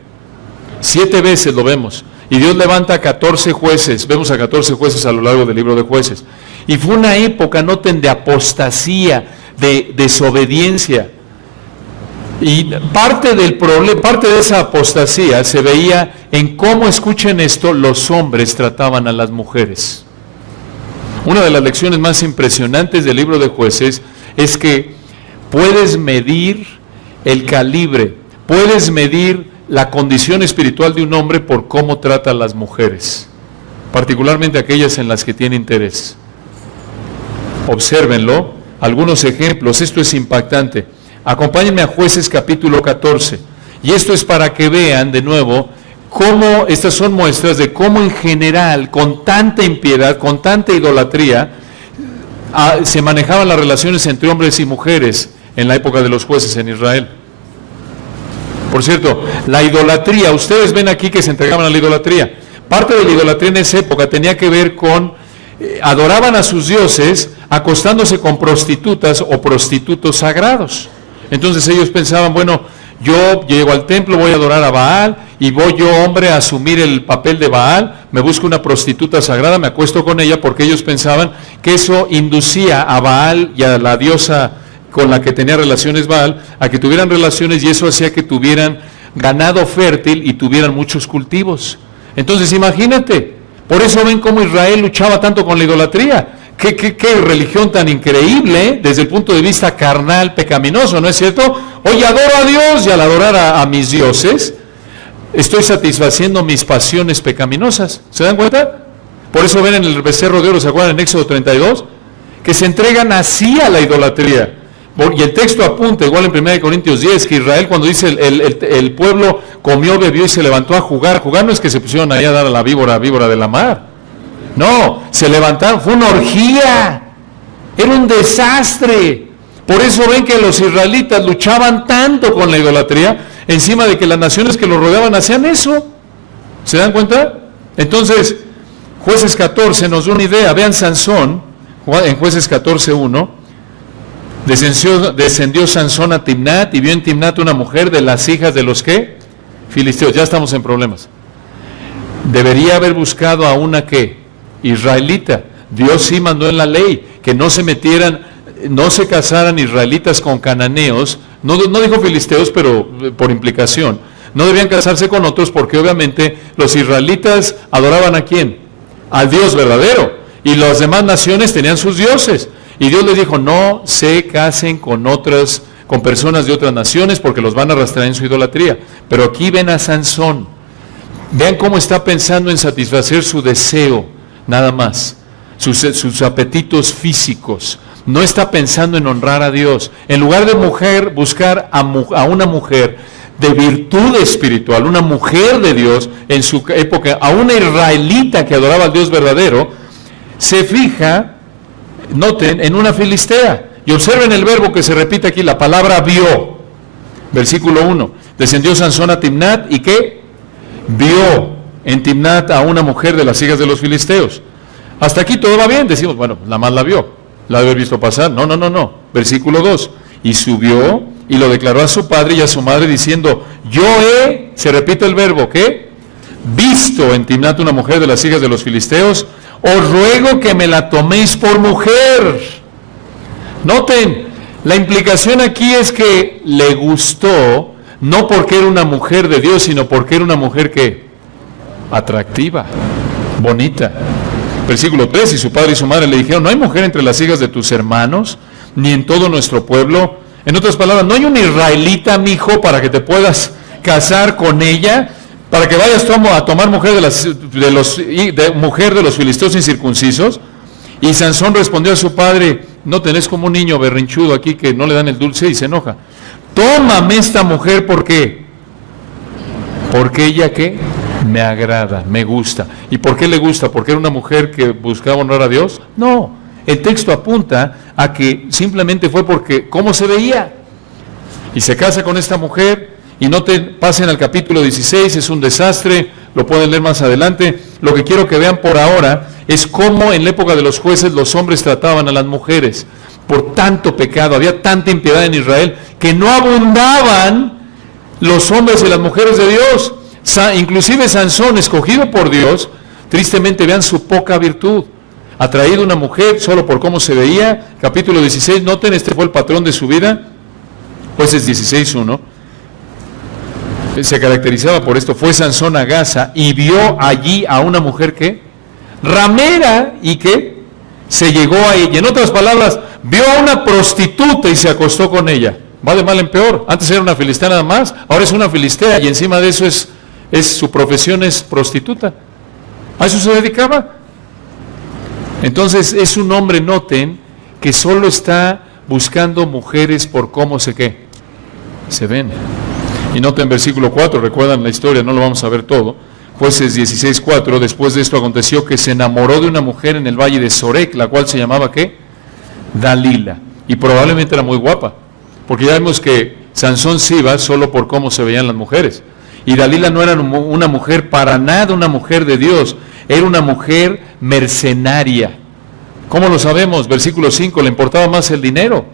7 veces lo vemos. Y Dios levanta a 14 jueces, vemos a 14 jueces a lo largo del libro de jueces. Y fue una época, noten, de apostasía, de desobediencia. Y parte de esa apostasía se veía en cómo, escuchen esto, los hombres trataban a las mujeres. Una de las lecciones más impresionantes del libro de jueces es que puedes medir el calibre, puedes medir la condición espiritual de un hombre por cómo trata a las mujeres, particularmente aquellas en las que tiene interés. Obsérvenlo, algunos ejemplos, esto es impactante. Acompáñenme a Jueces capítulo 14, y esto es para que vean de nuevo cómo estas son muestras de cómo en general, con tanta impiedad, con tanta idolatría, se manejaban las relaciones entre hombres y mujeres en la época de los jueces en Israel. Por cierto, la idolatría, ustedes ven aquí que se entregaban a la idolatría. Parte de la idolatría en esa época tenía que ver con, adoraban a sus dioses acostándose con prostitutas o prostitutos sagrados. Entonces ellos pensaban, bueno, yo llego al templo, voy a adorar a Baal, y voy yo, hombre, a asumir el papel de Baal, me busco una prostituta sagrada, me acuesto con ella, porque ellos pensaban que eso inducía a Baal y a la diosa con la que tenía relaciones Baal, a que tuvieran relaciones, y eso hacía que tuvieran ganado fértil y tuvieran muchos cultivos. Entonces imagínate, por eso ven cómo Israel luchaba tanto con la idolatría. ¿Qué religión tan increíble, desde el punto de vista carnal, pecaminoso, ¿no es cierto? Oye, adoro a Dios, y al adorar a mis dioses, estoy satisfaciendo mis pasiones pecaminosas. ¿Se dan cuenta? Por eso ven en el becerro de oro, ¿se acuerdan en Éxodo 32? Que se entregan así a la idolatría. Y el texto apunta, igual en 1 Corintios 10, que Israel, cuando dice el pueblo comió, bebió y se levantó a jugar. Jugar no es que se pusieron ahí a dar a la víbora de la mar. No, se levantaron, fue una orgía, era un desastre. Por eso ven que los israelitas luchaban tanto con la idolatría, encima de que las naciones que los rodeaban hacían eso. ¿Se dan cuenta? Entonces, Jueces 14 nos da una idea. Vean Sansón, en Jueces 14:1, descendió Sansón a Timnat y vio en Timnat una mujer de las hijas de los ¿qué? Filisteos. Ya estamos en problemas. Debería haber buscado a una ¿qué? Israelita. Dios sí mandó en la ley que no se metieran, no se casaran israelitas con cananeos, no dijo filisteos, pero por implicación, no debían casarse con otros, porque obviamente los israelitas adoraban ¿a quién? Al Dios verdadero, y las demás naciones tenían sus dioses, y Dios les dijo, no se casen con personas de otras naciones, porque los van a arrastrar en su idolatría. Pero aquí ven a Sansón, vean cómo está pensando en satisfacer su deseo, nada más, sus apetitos físicos. No está pensando en honrar a Dios. En lugar de buscar a una mujer de virtud espiritual, una mujer de Dios en su época, a una israelita que adoraba al Dios verdadero, se fija, noten, en una filistea. Y observen el verbo que se repite aquí, la palabra vio. Versículo 1. Descendió Sansón a Timnat, ¿y qué? Vio en Timnat a una mujer de las hijas de los filisteos. Hasta aquí todo va bien, decimos, bueno, la más la vio, la debe haber visto pasar. No. Versículo 2, y subió y lo declaró a su padre y a su madre diciendo, yo he, se repite el verbo, ¿qué? Visto en Timnat una mujer de las hijas de los filisteos, os ruego que me la toméis por mujer. Noten, la implicación aquí es que le gustó, no porque era una mujer de Dios, sino porque era una mujer que atractiva, bonita. Versículo 3, y su padre y su madre le dijeron, no hay mujer entre las hijas de tus hermanos, ni en todo nuestro pueblo. En otras palabras, no hay una israelita, mijo, para que te puedas casar con ella, para que vayas a tomar mujer mujer de los filisteos incircuncisos. Y Sansón respondió a su padre, no tenés como un niño berrinchudo aquí que no le dan el dulce y se enoja. Tómame esta mujer, ¿por qué? Porque ella, ¿qué? Me agrada, me gusta. ¿Y por qué le gusta? ¿Porque era una mujer que buscaba honrar a Dios? No, el texto apunta a que simplemente fue porque, ¿cómo se veía? Y se casa con esta mujer, y no te pasen al capítulo 16, es un desastre, lo pueden leer más adelante. Lo que quiero que vean por ahora es cómo en la época de los jueces los hombres trataban a las mujeres. Por tanto pecado, había tanta impiedad en Israel, que no abundaban los hombres y las mujeres de Dios. Inclusive Sansón, escogido por Dios, tristemente vean su poca virtud. Atraído a una mujer solo por cómo se veía. Capítulo 16, noten, este fue el patrón de su vida. Jueces 16:1. Se caracterizaba por esto. Fue Sansón a Gaza y vio allí a una mujer que ramera y que se llegó a ella. En otras palabras, vio a una prostituta y se acostó con ella. Va de mal en peor. Antes era una filistea nada más, ahora es una filistea y encima de eso su profesión es prostituta. ¿A eso se dedicaba? Entonces es un hombre, noten, que solo está buscando mujeres por cómo se ven. Y noten versículo 4, recuerdan la historia, no lo vamos a ver todo. Jueces 16:4, después de esto aconteció que se enamoró de una mujer en el valle de Sorek, la cual se llamaba ¿qué? Dalila. Y probablemente era muy guapa, porque ya vemos que Sansón se iba solo por cómo se veían las mujeres. Y Dalila no era una mujer para nada, una mujer de Dios, era una mujer mercenaria. ¿Cómo lo sabemos? Versículo 5, le importaba más el dinero.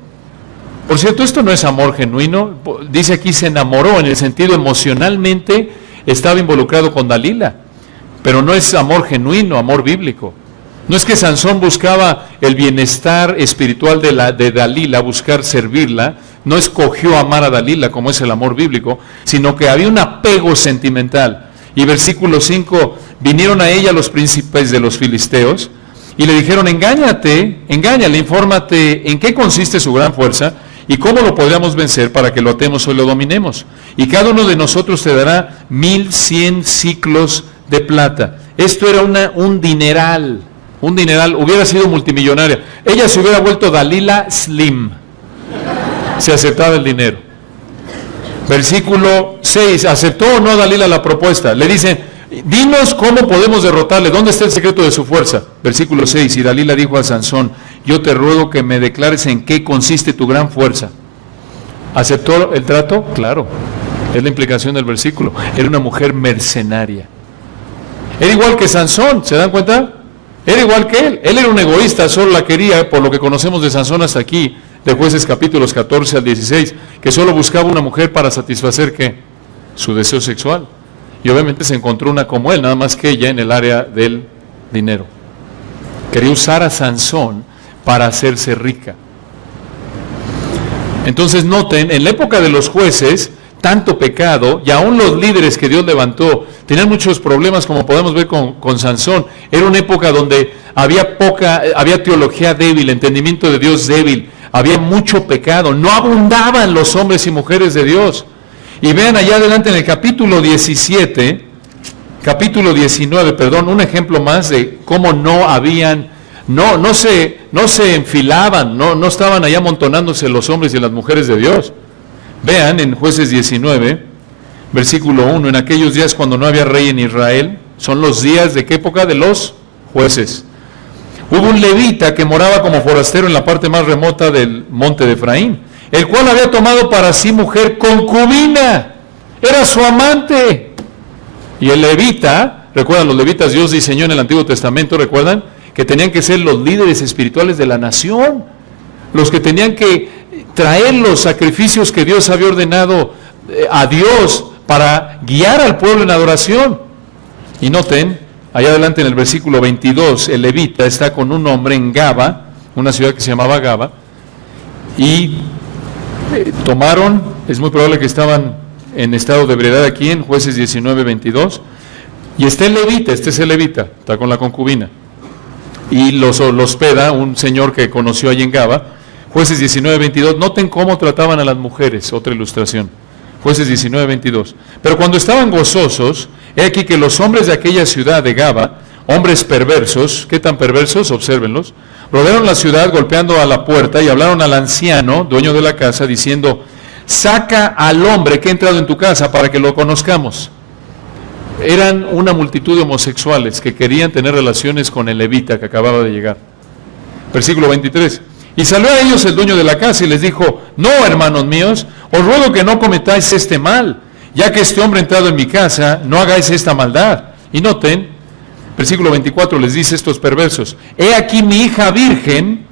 Por cierto, esto no es amor genuino. Dice aquí se enamoró, en el sentido emocionalmente estaba involucrado con Dalila, pero no es amor genuino, amor bíblico. No es que Sansón buscaba el bienestar espiritual de Dalila, buscar servirla, no escogió amar a Dalila como es el amor bíblico, sino que había un apego sentimental. Y versículo 5, vinieron a ella los príncipes de los filisteos y le dijeron, engáñale, infórmate en qué consiste su gran fuerza y cómo lo podríamos vencer para que lo atemos o lo dominemos. Y cada uno de nosotros te dará 1,100 ciclos de plata. Esto era un dineral, hubiera sido multimillonaria. Ella se hubiera vuelto Dalila Slim, se aceptaba el dinero. Versículo 6, ¿aceptó o no Dalila la propuesta? Le dicen, dinos cómo podemos derrotarle, ¿dónde está el secreto de su fuerza? Versículo 6, y Dalila dijo a Sansón, yo te ruego que me declares en qué consiste tu gran fuerza. ¿Aceptó el trato? Claro, es la implicación del versículo. Era una mujer mercenaria. Era igual que Sansón, ¿se dan cuenta? Era igual que él era un egoísta, solo la quería, por lo que conocemos de Sansón hasta aquí, de Jueces capítulos 14 al 16, que solo buscaba una mujer para satisfacer, ¿qué? Su deseo sexual. Y obviamente se encontró una como él, nada más que ella en el área del dinero. Quería usar a Sansón para hacerse rica. Entonces noten, en la época de los jueces, tanto pecado, y aún los líderes que Dios levantó, tenían muchos problemas, como podemos ver con Sansón. Era una época donde había teología débil, entendimiento de Dios débil, había mucho pecado, no abundaban los hombres y mujeres de Dios. Y vean allá adelante en el capítulo 19, un ejemplo más de cómo no se enfilaban, no estaban allá amontonándose los hombres y las mujeres de Dios. Vean en Jueces 19, versículo 1, en aquellos días cuando no había rey en Israel, son los días de qué época, de los jueces. Hubo un levita que moraba como forastero en la parte más remota del monte de Efraín, el cual había tomado para sí mujer concubina, era su amante. Y el levita, recuerdan, los levitas Dios diseñó en el Antiguo Testamento, recuerdan, que tenían que ser los líderes espirituales de la nación, los que tenían que traer los sacrificios que Dios había ordenado a Dios para guiar al pueblo en adoración. Y noten, allá adelante en el versículo 22, el levita está con un hombre en Gaba, una ciudad que se llamaba Gaba, y tomaron, es muy probable que estaban en estado de ebriedad aquí en Jueces 19, 22, y está el levita, este es el levita, está con la concubina, y los hospeda un señor que conoció allí en Gaba. Jueces 19, 22, noten cómo trataban a las mujeres, otra ilustración. Jueces 19, 22. Pero cuando estaban gozosos, he aquí que los hombres de aquella ciudad de Gaba, hombres perversos, ¿qué tan perversos? Obsérvenlos, rodearon la ciudad golpeando a la puerta y hablaron al anciano, dueño de la casa, diciendo, saca al hombre que ha entrado en tu casa para que lo conozcamos. Eran una multitud de homosexuales que querían tener relaciones con el levita que acababa de llegar. Versículo 23. Y salió a ellos el dueño de la casa y les dijo: no, hermanos míos, os ruego que no cometáis este mal, ya que este hombre ha entrado en mi casa, no hagáis esta maldad. Y noten, versículo 24 les dice estos perversos: he aquí mi hija virgen,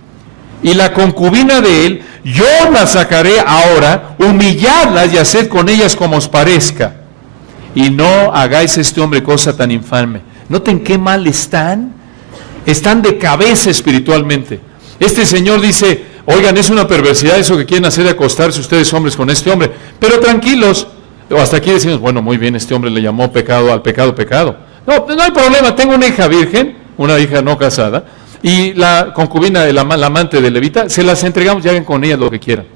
y la concubina de él, yo la sacaré ahora, humilladlas y haced con ellas como os parezca. Y no hagáis a este hombre cosa tan infame. Noten qué mal están de cabeza espiritualmente. Este señor dice: oigan, es una perversidad eso que quieren hacer de acostarse ustedes hombres con este hombre, pero tranquilos. Hasta aquí decimos: bueno, muy bien, este hombre le llamó pecado al pecado, pecado. No, no hay problema, tengo una hija virgen, una hija no casada, y la concubina, la amante de Levita, se las entregamos y hagan con ellas lo que quieran.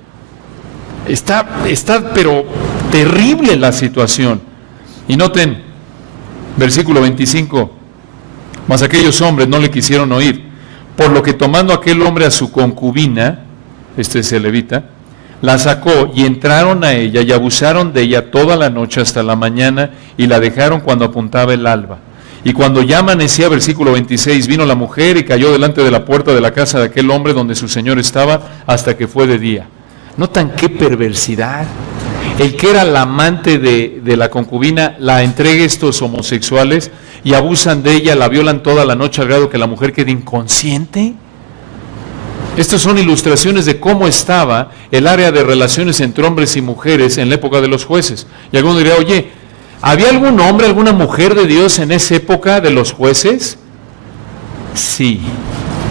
Está pero terrible la situación. Y noten, versículo 25, mas aquellos hombres no le quisieron oír, por lo que tomando aquel hombre a su concubina, este es el Levita, la sacó y entraron a ella y abusaron de ella toda la noche hasta la mañana y la dejaron cuando apuntaba el alba. Y cuando ya amanecía, versículo 26, vino la mujer y cayó delante de la puerta de la casa de aquel hombre donde su señor estaba hasta que fue de día. ¿Notan qué perversidad? El que era la amante de la concubina la entrega a estos homosexuales y abusan de ella, la violan toda la noche al grado que la mujer queda inconsciente. Estas son ilustraciones de cómo estaba el área de relaciones entre hombres y mujeres en la época de los jueces. Y alguno diría: oye, ¿había algún hombre, alguna mujer de Dios en esa época de los jueces? Sí.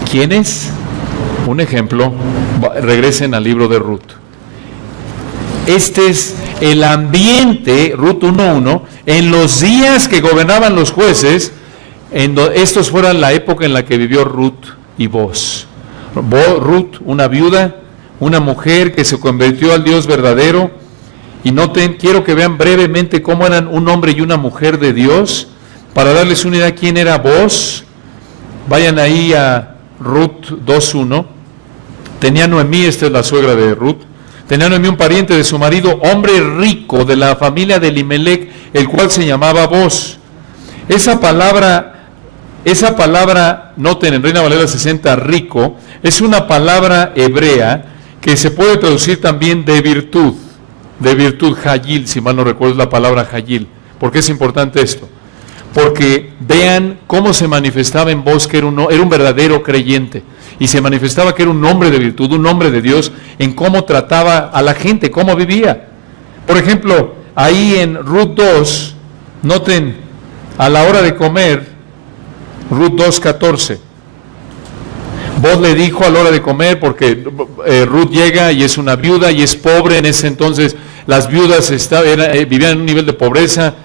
¿Quiénes? Un ejemplo, regresen al libro de Ruth. Este es el ambiente, Ruth 1:1, en los días que gobernaban los jueces, estos fueran la época en la que vivió Ruth y Boaz. Ruth, una viuda, una mujer que se convirtió al Dios verdadero. Y noten, quiero que vean brevemente cómo eran un hombre y una mujer de Dios, para darles una idea quién era Boaz. Vayan ahí a Ruth 2:1. Tenía Noemí, esta es la suegra de Ruth, tenía Noemí un pariente de su marido, hombre rico de la familia de Elimelec, el cual se llamaba Boaz. Esa palabra, noten, en Reina Valera 60, rico, es una palabra hebrea que se puede traducir también de virtud, hayil, si mal no recuerdo la palabra hayil. ¿Por qué es importante esto? Porque vean cómo se manifestaba en Boaz, que era un verdadero creyente, y se manifestaba que era un hombre de virtud, un hombre de Dios, en cómo trataba a la gente, cómo vivía. Por ejemplo, ahí en Ruth 2, noten, a la hora de comer, Ruth 2:14, Boaz le dijo a la hora de comer, porque Ruth llega y es una viuda y es pobre. En ese entonces las viudas vivían en un nivel de pobreza,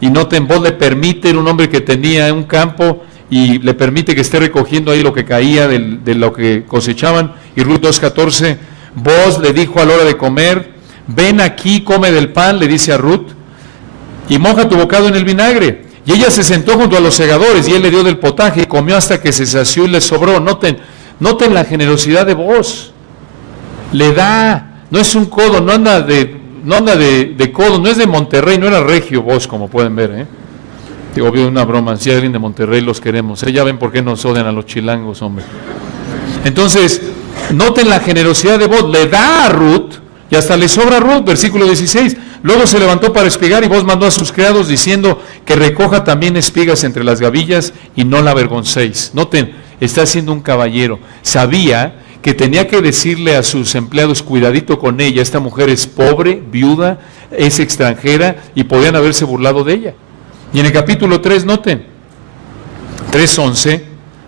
y noten, Boaz le permite, era un hombre que tenía un campo y le permite que esté recogiendo ahí lo que caía de lo que cosechaban. Y Ruth 2:14, Boaz le dijo a la hora de comer: ven aquí, come del pan, le dice a Ruth, y moja tu bocado en el vinagre. Y ella se sentó junto a los segadores y él le dio del potaje y comió hasta que se sació y le sobró. Noten la generosidad de Boaz. Le da, no es un codo, no anda de codo, no es de Monterrey, no era regio Boaz, como pueden ver, Digo, obvio, una broma, si hay alguien de Monterrey los queremos, ya ven por qué nos odian a los chilangos, hombre. Entonces, noten la generosidad de Boaz, le da a Ruth, y hasta le sobra a Ruth, versículo 16. Luego se levantó para espigar, y Boaz mandó a sus criados diciendo que recoja también espigas entre las gavillas y no la avergoncéis. Noten, está siendo un caballero. Sabía que tenía que decirle a sus empleados: cuidadito con ella, esta mujer es pobre, viuda, es extranjera, y podían haberse burlado de ella. Y en el capítulo 3, noten, 3:11,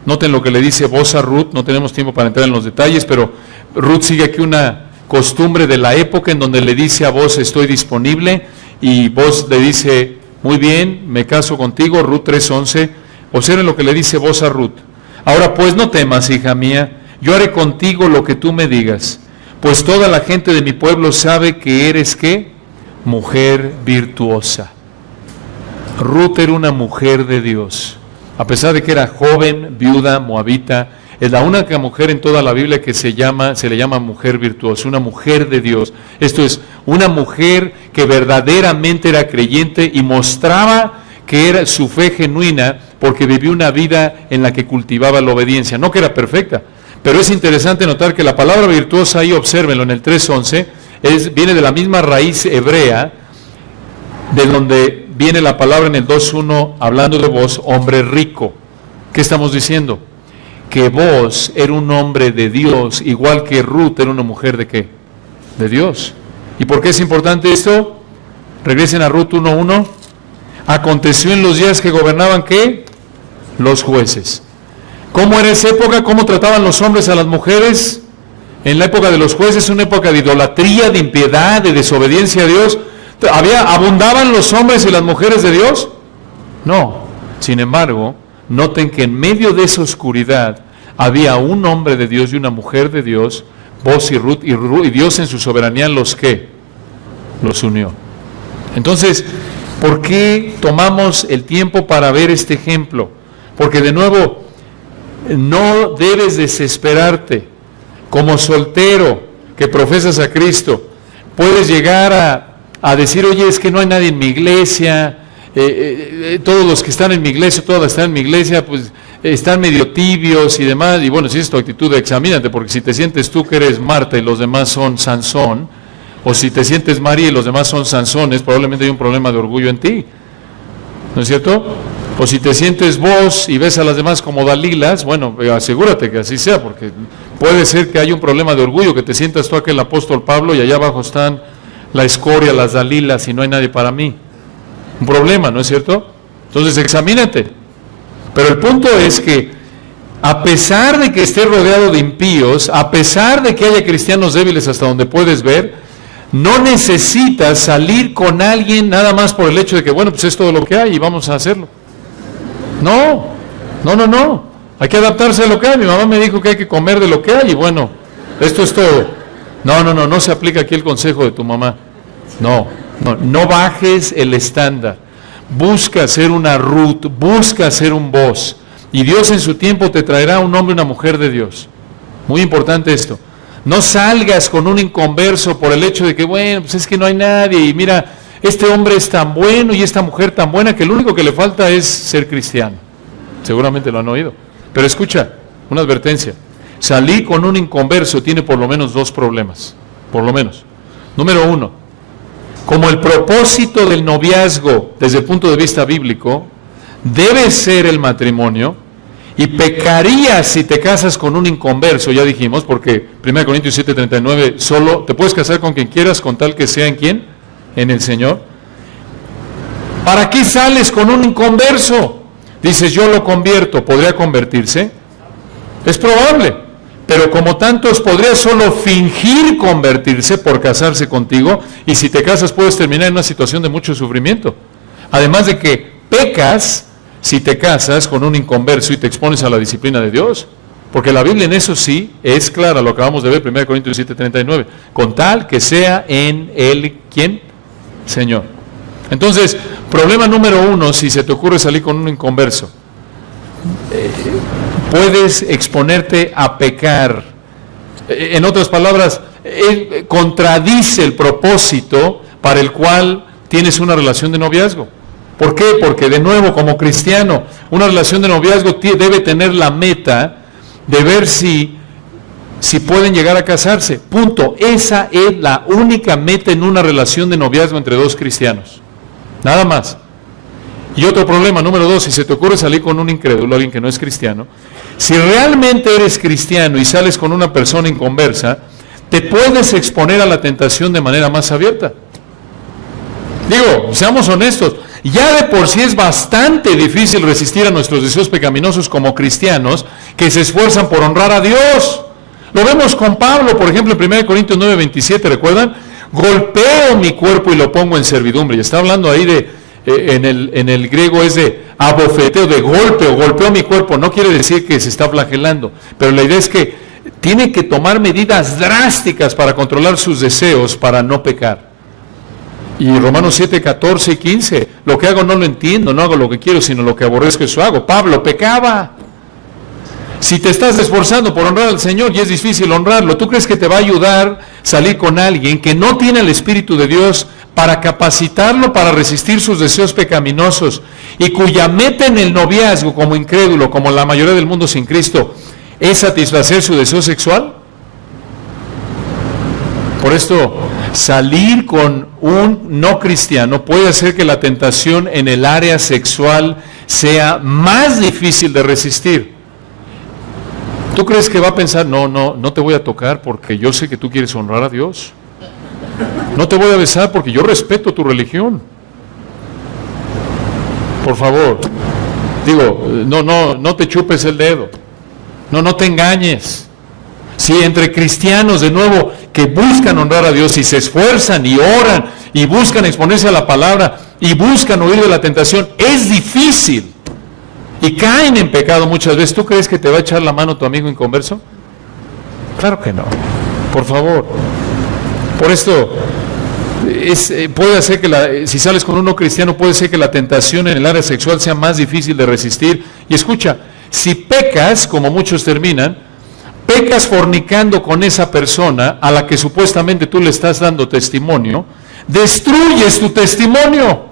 noten lo que le dice Boaz a Ruth. No tenemos tiempo para entrar en los detalles, pero Ruth sigue aquí una costumbre de la época en donde le dice a Boaz: estoy disponible, y Boaz le dice: muy bien, me caso contigo. Ruth 3:11, observen lo que le dice Boaz a Ruth: ahora pues no temas, hija mía, yo haré contigo lo que tú me digas, pues toda la gente de mi pueblo sabe que eres, ¿qué? Mujer virtuosa. Ruth era una mujer de Dios, a pesar de que era joven, viuda, moabita. Es la única mujer en toda la Biblia que se le llama mujer virtuosa, una mujer de Dios. Esto es, una mujer que verdaderamente era creyente y mostraba que era su fe genuina, porque vivió una vida en la que cultivaba la obediencia. No que era perfecta, Pero es interesante notar que la palabra virtuosa, ahí obsérvenlo en el 3:11, viene de la misma raíz hebrea, de donde viene la palabra en el 2:1, hablando de vos, hombre rico. ¿Qué estamos diciendo? Que vos era un hombre de Dios, igual que Ruth era una mujer ¿de qué? De Dios. ¿Y por qué es importante esto? Regresen a Ruth 1:1. Aconteció en los días que gobernaban ¿qué? Los jueces. ¿Cómo era esa época? ¿Cómo trataban los hombres a las mujeres? En la época de los jueces, una época de idolatría, de impiedad, de desobediencia a Dios. ¿Abundaban los hombres y las mujeres de Dios? No. Sin embargo, noten que en medio de esa oscuridad había un hombre de Dios y una mujer de Dios, Boz y Ruth, y Dios en su soberanía los ¿qué? Los unió. Entonces, ¿por qué tomamos el tiempo para ver este ejemplo? Porque de nuevo, no debes desesperarte. Como soltero que profesas a Cristo, puedes llegar a decir, oye, es que no hay nadie en mi iglesia, todos los que están en mi iglesia, todas están en mi iglesia, pues están medio tibios y demás. Y bueno, si es tu actitud, examínate, porque si te sientes tú que eres Marta y los demás son Sansón, o si te sientes María y los demás son Sansones, probablemente hay un problema de orgullo en ti, ¿no es cierto? O si te sientes vos y ves a las demás como Dalilas, bueno, asegúrate que así sea, porque puede ser que haya un problema de orgullo, que te sientas tú aquel apóstol Pablo y allá abajo están la escoria, las Dalilas y no hay nadie para mí. Un problema, ¿no es cierto? Entonces examínate. Pero el punto es que a pesar de que estés rodeado de impíos, a pesar de que haya cristianos débiles hasta donde puedes ver, no necesitas salir con alguien nada más por el hecho de que, bueno, pues es todo lo que hay y vamos a hacerlo. No. Hay que adaptarse a lo que hay. Mi mamá me dijo que hay que comer de lo que hay y bueno, esto es todo. No se aplica aquí el consejo de tu mamá. No bajes el estándar. Busca ser una Ruth, busca ser un Boz. Y Dios en su tiempo te traerá un hombre y una mujer de Dios. Muy importante esto. No salgas con un inconverso por el hecho de que, bueno, pues es que no hay nadie y mira, este hombre es tan bueno y esta mujer tan buena que lo único que le falta es ser cristiano. Seguramente lo han oído. Pero escucha, una advertencia. Salir con un inconverso tiene por lo menos dos problemas. Por lo menos. Número uno, como el propósito del noviazgo desde el punto de vista bíblico debe ser el matrimonio, y pecarías si te casas con un inconverso, ya dijimos, porque 1 Corintios 7:39, solo te puedes casar con quien quieras con tal que sea en quién, en el Señor. ¿Para qué sales con un inconverso? Dices, yo lo convierto, ¿podría convertirse? Es probable, pero como tantos podría solo fingir convertirse por casarse contigo, y si te casas puedes terminar en una situación de mucho sufrimiento. Además de que pecas si te casas con un inconverso y te expones a la disciplina de Dios, porque la Biblia en eso sí es clara, lo acabamos de ver, 1 Corintios 7:39, con tal que sea en él, ¿quién? Señor. Entonces, problema número uno, si se te ocurre salir con un inconverso, puedes exponerte a pecar. En otras palabras, él contradice el propósito para el cual tienes una relación de noviazgo. ¿Por qué? Porque de nuevo, como cristiano, una relación de noviazgo debe tener la meta de ver si pueden llegar a casarse. Punto. Esa es la única meta en una relación de noviazgo entre dos cristianos. Nada más. Y otro problema, número dos, si se te ocurre salir con un incrédulo, alguien que no es cristiano, si realmente eres cristiano y sales con una persona inconversa, te puedes exponer a la tentación de manera más abierta. Digo, seamos honestos, ya de por sí es bastante difícil resistir a nuestros deseos pecaminosos como cristianos que se esfuerzan por honrar a Dios. Lo vemos con Pablo, por ejemplo, en 1 Corintios 9:27, ¿recuerdan? Golpeo mi cuerpo y lo pongo en servidumbre. Y está hablando ahí de, en el griego es de abofeteo, de golpeo mi cuerpo. No quiere decir que se está flagelando, pero la idea es que tiene que tomar medidas drásticas para controlar sus deseos, para no pecar. Y Romanos 7:14 y 15, lo que hago no lo entiendo, no hago lo que quiero, sino lo que aborrezco eso hago. Pablo pecaba. Si te estás esforzando por honrar al Señor y es difícil honrarlo, ¿tú crees que te va a ayudar salir con alguien que no tiene el Espíritu de Dios para capacitarlo para resistir sus deseos pecaminosos y cuya meta en el noviazgo como incrédulo, como la mayoría del mundo sin Cristo, es satisfacer su deseo sexual. Por esto, salir con un no cristiano puede hacer que la tentación en el área sexual sea más difícil de resistir. ¿Tú crees que va a pensar, no te voy a tocar porque yo sé que tú quieres honrar a Dios? No te voy a besar porque yo respeto tu religión. Por favor, digo, no te chupes el dedo. No te engañes. Si entre cristianos, de nuevo, que buscan honrar a Dios y se esfuerzan y oran y buscan exponerse a la palabra y buscan huir de la tentación, es difícil. Y caen en pecado muchas veces. ¿Tú crees que te va a echar la mano tu amigo inconverso? Claro que no. Por favor. Por esto, puede hacer que si sales con uno cristiano, puede ser que la tentación en el área sexual sea más difícil de resistir. Y escucha, si pecas, como muchos terminan, pecas fornicando con esa persona a la que supuestamente tú le estás dando testimonio, destruyes tu testimonio.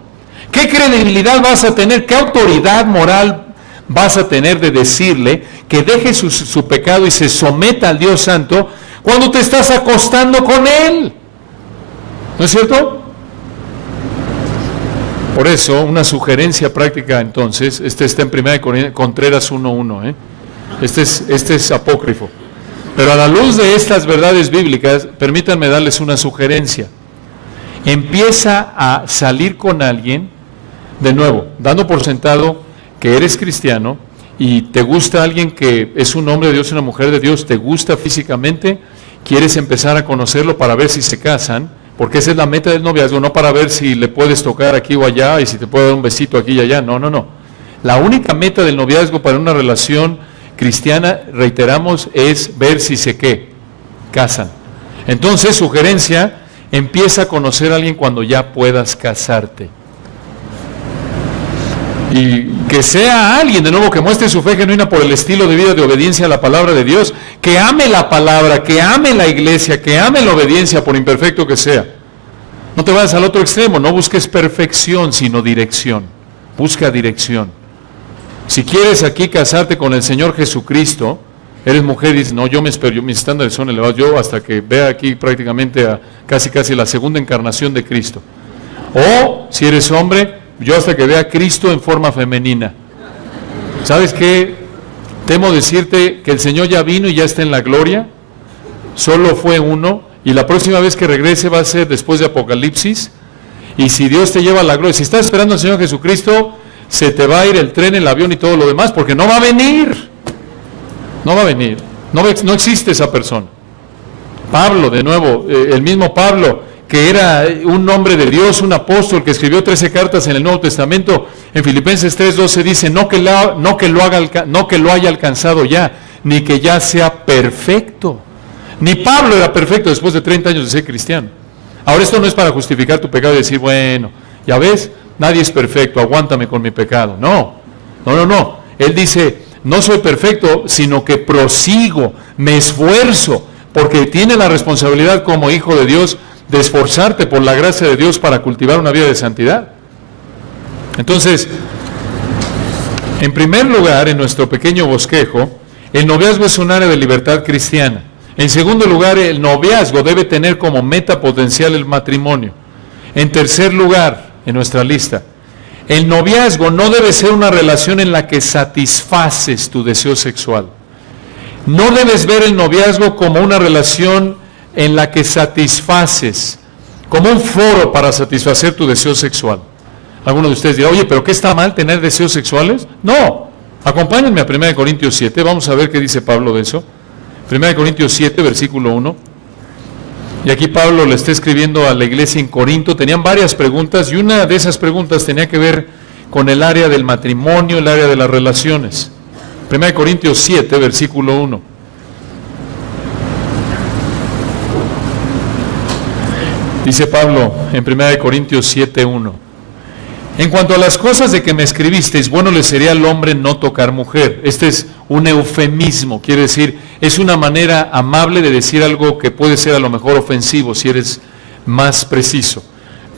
¿Qué credibilidad vas a tener? ¿Qué autoridad moral vas a tener de decirle que deje su pecado y se someta al Dios Santo cuando te estás acostando con Él? ¿No es cierto? Por eso, una sugerencia práctica entonces, está en 1 Contreras 1:1, este es apócrifo. Pero a la luz de estas verdades bíblicas, permítanme darles una sugerencia. Empieza a salir con alguien, de nuevo, dando por sentado que eres cristiano y te gusta alguien que es un hombre de Dios, una mujer de Dios, te gusta físicamente, quieres empezar a conocerlo para ver si se casan, porque esa es la meta del noviazgo, no para ver si le puedes tocar aquí o allá y si te puede dar un besito aquí y allá, no. La única meta del noviazgo para una relación cristiana, reiteramos, es ver si se casan. Entonces, sugerencia, empieza a conocer a alguien cuando ya puedas casarte. Y que sea alguien, de nuevo, que muestre su fe genuina por el estilo de vida de obediencia a la palabra de Dios, que ame la palabra, que ame la iglesia, que ame la obediencia, por imperfecto que sea. No te vayas al otro extremo, no busques perfección, sino dirección. Busca dirección. Si quieres aquí casarte con el Señor Jesucristo, eres mujer y dices, no, yo me espero, mis estándares son elevados, yo hasta que vea aquí prácticamente a casi la segunda encarnación de Cristo. O, si eres hombre, yo hasta que vea a Cristo en forma femenina. ¿Sabes qué? Temo decirte que el Señor ya vino y ya está en la gloria, solo fue uno, y la próxima vez que regrese va a ser después de Apocalipsis, y si Dios te lleva a la gloria, si estás esperando al Señor Jesucristo, se te va a ir el tren, el avión y todo lo demás, porque no va a venir. No va a venir. No existe esa persona. Pablo, de nuevo, el mismo Pablo, que era un hombre de Dios, un apóstol que escribió 13 cartas en el Nuevo Testamento, en Filipenses 3:12 dice, no que lo haya alcanzado ya, ni que ya sea perfecto. Ni Pablo era perfecto después de 30 años de ser cristiano. Ahora, esto no es para justificar tu pecado y decir, bueno, ya ves, nadie es perfecto, aguántame con mi pecado. No. Él dice, no soy perfecto, sino que prosigo, me esfuerzo, porque tiene la responsabilidad como hijo de Dios de esforzarte por la gracia de Dios para cultivar una vida de santidad. Entonces, en primer lugar, en nuestro pequeño bosquejo, el noviazgo es un área de libertad cristiana. En segundo lugar, el noviazgo debe tener como meta potencial el matrimonio. En tercer lugar, en nuestra lista, el noviazgo no debe ser una relación en la que satisfaces tu deseo sexual. No debes ver el noviazgo como una relación en la que satisfaces, como un foro para satisfacer tu deseo sexual. Algunos de ustedes dirán, oye, ¿pero qué está mal tener deseos sexuales? No. Acompáñenme a 1 Corintios 7, vamos a ver qué dice Pablo de eso. 1 Corintios 7, versículo 1. Y aquí Pablo le está escribiendo a la iglesia en Corinto. Tenían varias preguntas y una de esas preguntas tenía que ver con el área del matrimonio, el área de las relaciones. 1 Corintios 7, versículo 1. Dice Pablo en 1 Corintios 7, 1. En cuanto a las cosas de que me escribisteis, bueno le sería al hombre no tocar mujer. Este es un eufemismo, quiere decir, es una manera amable de decir algo que puede ser a lo mejor ofensivo, si eres más preciso.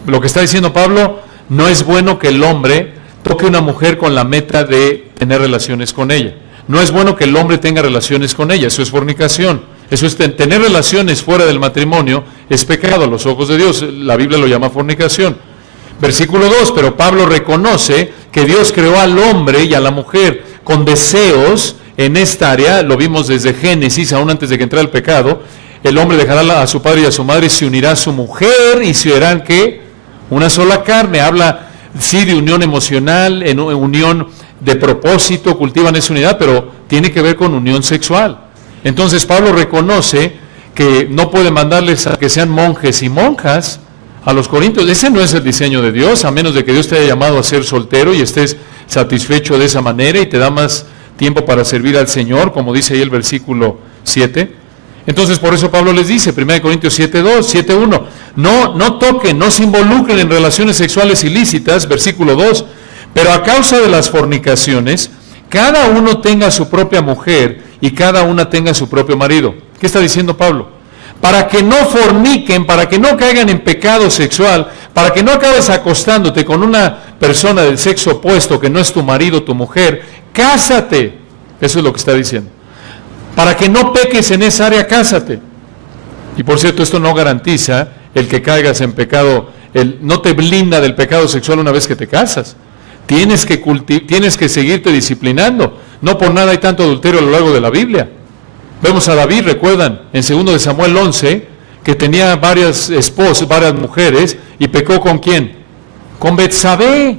Lo que está diciendo Pablo, no es bueno que el hombre toque a una mujer con la meta de tener relaciones con ella. no es bueno que el hombre tenga relaciones con ella, eso es fornicación. Eso es tener relaciones fuera del matrimonio, es pecado a los ojos de Dios, la Biblia lo llama fornicación. Versículo 2, pero Pablo reconoce que Dios creó al hombre y a la mujer con deseos en esta área, lo vimos desde Génesis, aún antes de que entrara el pecado. El hombre dejará a su padre y a su madre y se unirá a su mujer y se harán, ¿qué? Una sola carne. Habla, sí, de unión emocional, en unión de propósito, cultivan esa unidad, pero tiene que ver con unión sexual. Entonces Pablo reconoce que no puede mandarles a que sean monjes y monjas a los corintios. Ese no es el diseño de Dios, a menos de que Dios te haya llamado a ser soltero y estés satisfecho de esa manera y te da más tiempo para servir al Señor, como dice ahí el versículo 7. Entonces por eso Pablo les dice, 1 Corintios 7:1, no toquen, no se involucren en relaciones sexuales ilícitas, versículo 2, pero a causa de las fornicaciones, cada uno tenga su propia mujer y cada una tenga su propio marido. ¿Qué está diciendo Pablo? Para que no forniquen, para que no caigan en pecado sexual, para que no acabes acostándote con una persona del sexo opuesto que no es tu marido, tu mujer, cásate. Eso es lo que está diciendo. Para que no peques en esa área, cásate. Y por cierto, esto no garantiza el que caigas en pecado, no te blinda del pecado sexual una vez que te casas. Tienes que seguirte disciplinando. No por nada hay tanto adulterio a lo largo de la Biblia. Vemos a David, recuerdan, en 2 de Samuel 11, que tenía varias esposas, varias mujeres, y pecó ¿con quién? Con Betsabé.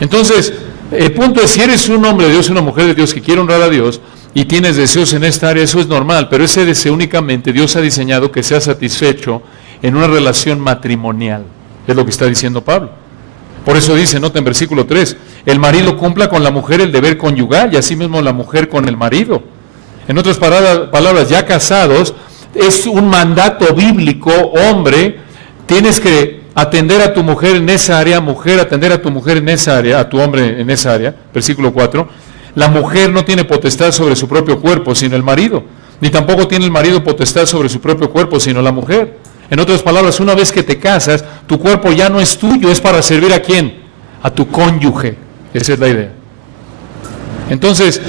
Entonces, el punto es, si eres un hombre de Dios, una mujer de Dios que quiere honrar a Dios, y tienes deseos en esta área, eso es normal, pero ese deseo únicamente Dios ha diseñado que sea satisfecho en una relación matrimonial. Es lo que está diciendo Pablo. Por eso dice, nota en versículo 3, el marido cumpla con la mujer el deber conyugal y asimismo la mujer con el marido. En otras palabras, ya casados, es un mandato bíblico, hombre, tienes que atender a tu mujer en esa área, mujer, atender a tu mujer en esa área, a tu hombre en esa área, versículo 4. La mujer no tiene potestad sobre su propio cuerpo, sino el marido, ni tampoco tiene el marido potestad sobre su propio cuerpo, sino la mujer. En otras palabras, una vez que te casas, tu cuerpo ya no es tuyo, es para servir ¿a quién? A tu cónyuge. Esa es la idea. Entonces,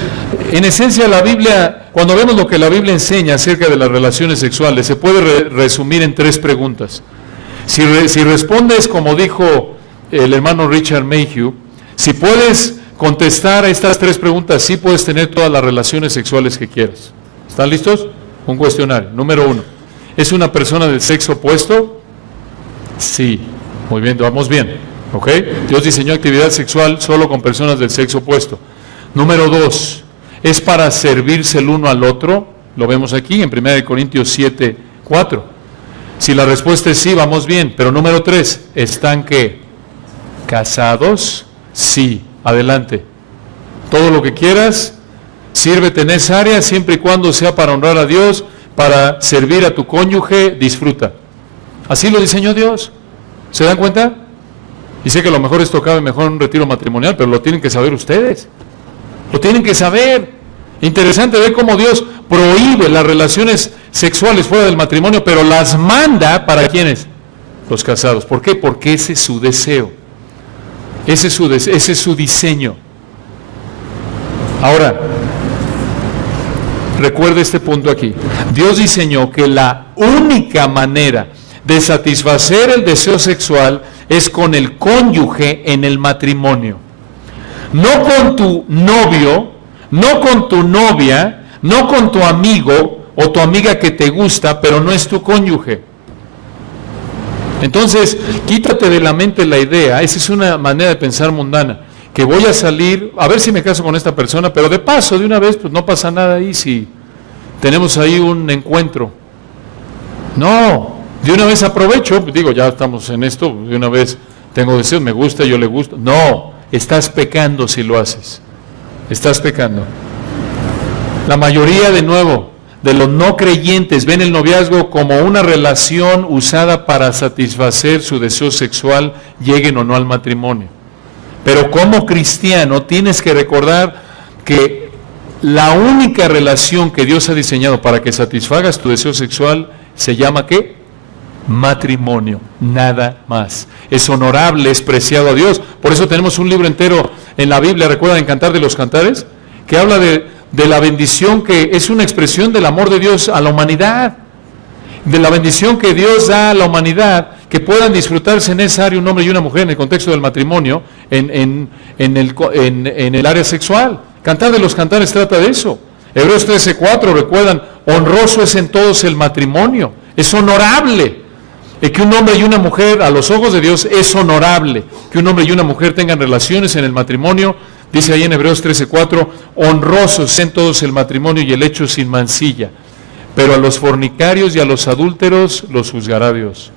en esencia la Biblia, cuando vemos lo que la Biblia enseña acerca de las relaciones sexuales, se puede resumir en 3 preguntas. Si respondes como dijo el hermano Richard Mayhew, si puedes contestar a estas 3 preguntas, sí puedes tener todas las relaciones sexuales que quieras. ¿Están listos? Un cuestionario. Número 1. ¿Es una persona del sexo opuesto? Sí. Muy bien, vamos bien. ¿Ok? Dios diseñó actividad sexual solo con personas del sexo opuesto. Número 2. ¿Es para servirse el uno al otro? Lo vemos aquí en 1 Corintios 7:4. Si la respuesta es sí, vamos bien. Pero número 3. ¿Están qué? ¿Casados? Sí. Adelante. Todo lo que quieras, sírvete en esa área, siempre y cuando sea para honrar a Dios, para servir a tu cónyuge, disfruta. Así lo diseñó Dios. ¿Se dan cuenta? Y sé que a lo mejor esto cabe mejor en un retiro matrimonial, pero lo tienen que saber ustedes. Lo tienen que saber. Interesante ver cómo Dios prohíbe las relaciones sexuales fuera del matrimonio, pero las manda ¿para quiénes? Los casados. ¿Por qué? Porque ese es su deseo. Ese es su diseño. Ahora, recuerde este punto aquí. Dios diseñó que la única manera de satisfacer el deseo sexual es con el cónyuge en el matrimonio. No con tu novio, no con tu novia, no con tu amigo o tu amiga que te gusta, pero no es tu cónyuge. Entonces, quítate de la mente la idea, esa es una manera de pensar mundana, que voy a salir, a ver si me caso con esta persona, pero de paso, de una vez, pues no pasa nada ahí si tenemos ahí un encuentro. No, de una vez aprovecho, digo, ya estamos en esto, de una vez tengo deseos, me gusta, yo le gusto. No, estás pecando si lo haces, estás pecando. La mayoría, de nuevo, de los no creyentes ven el noviazgo como una relación usada para satisfacer su deseo sexual, lleguen o no al matrimonio. Pero como cristiano tienes que recordar que la única relación que Dios ha diseñado para que satisfagas tu deseo sexual se llama ¿qué? Matrimonio, nada más. Es honorable, es preciado a Dios. Por eso tenemos un libro entero en la Biblia, ¿recuerdan en Cantar de los Cantares? que habla de la bendición que es una expresión del amor de Dios a la humanidad, de la bendición que Dios da a la humanidad, que puedan disfrutarse en esa área un hombre y una mujer en el contexto del matrimonio, en el área sexual. Cantar de los Cantares trata de eso. Hebreos 13:4, recuerdan, honroso es en todos el matrimonio, es honorable. Que un hombre y una mujer, a los ojos de Dios, es honorable. Que un hombre y una mujer tengan relaciones en el matrimonio, dice ahí en Hebreos 13:4, honrosos en todos el matrimonio y el hecho sin mancilla. Pero a los fornicarios y a los adúlteros los juzgará Dios.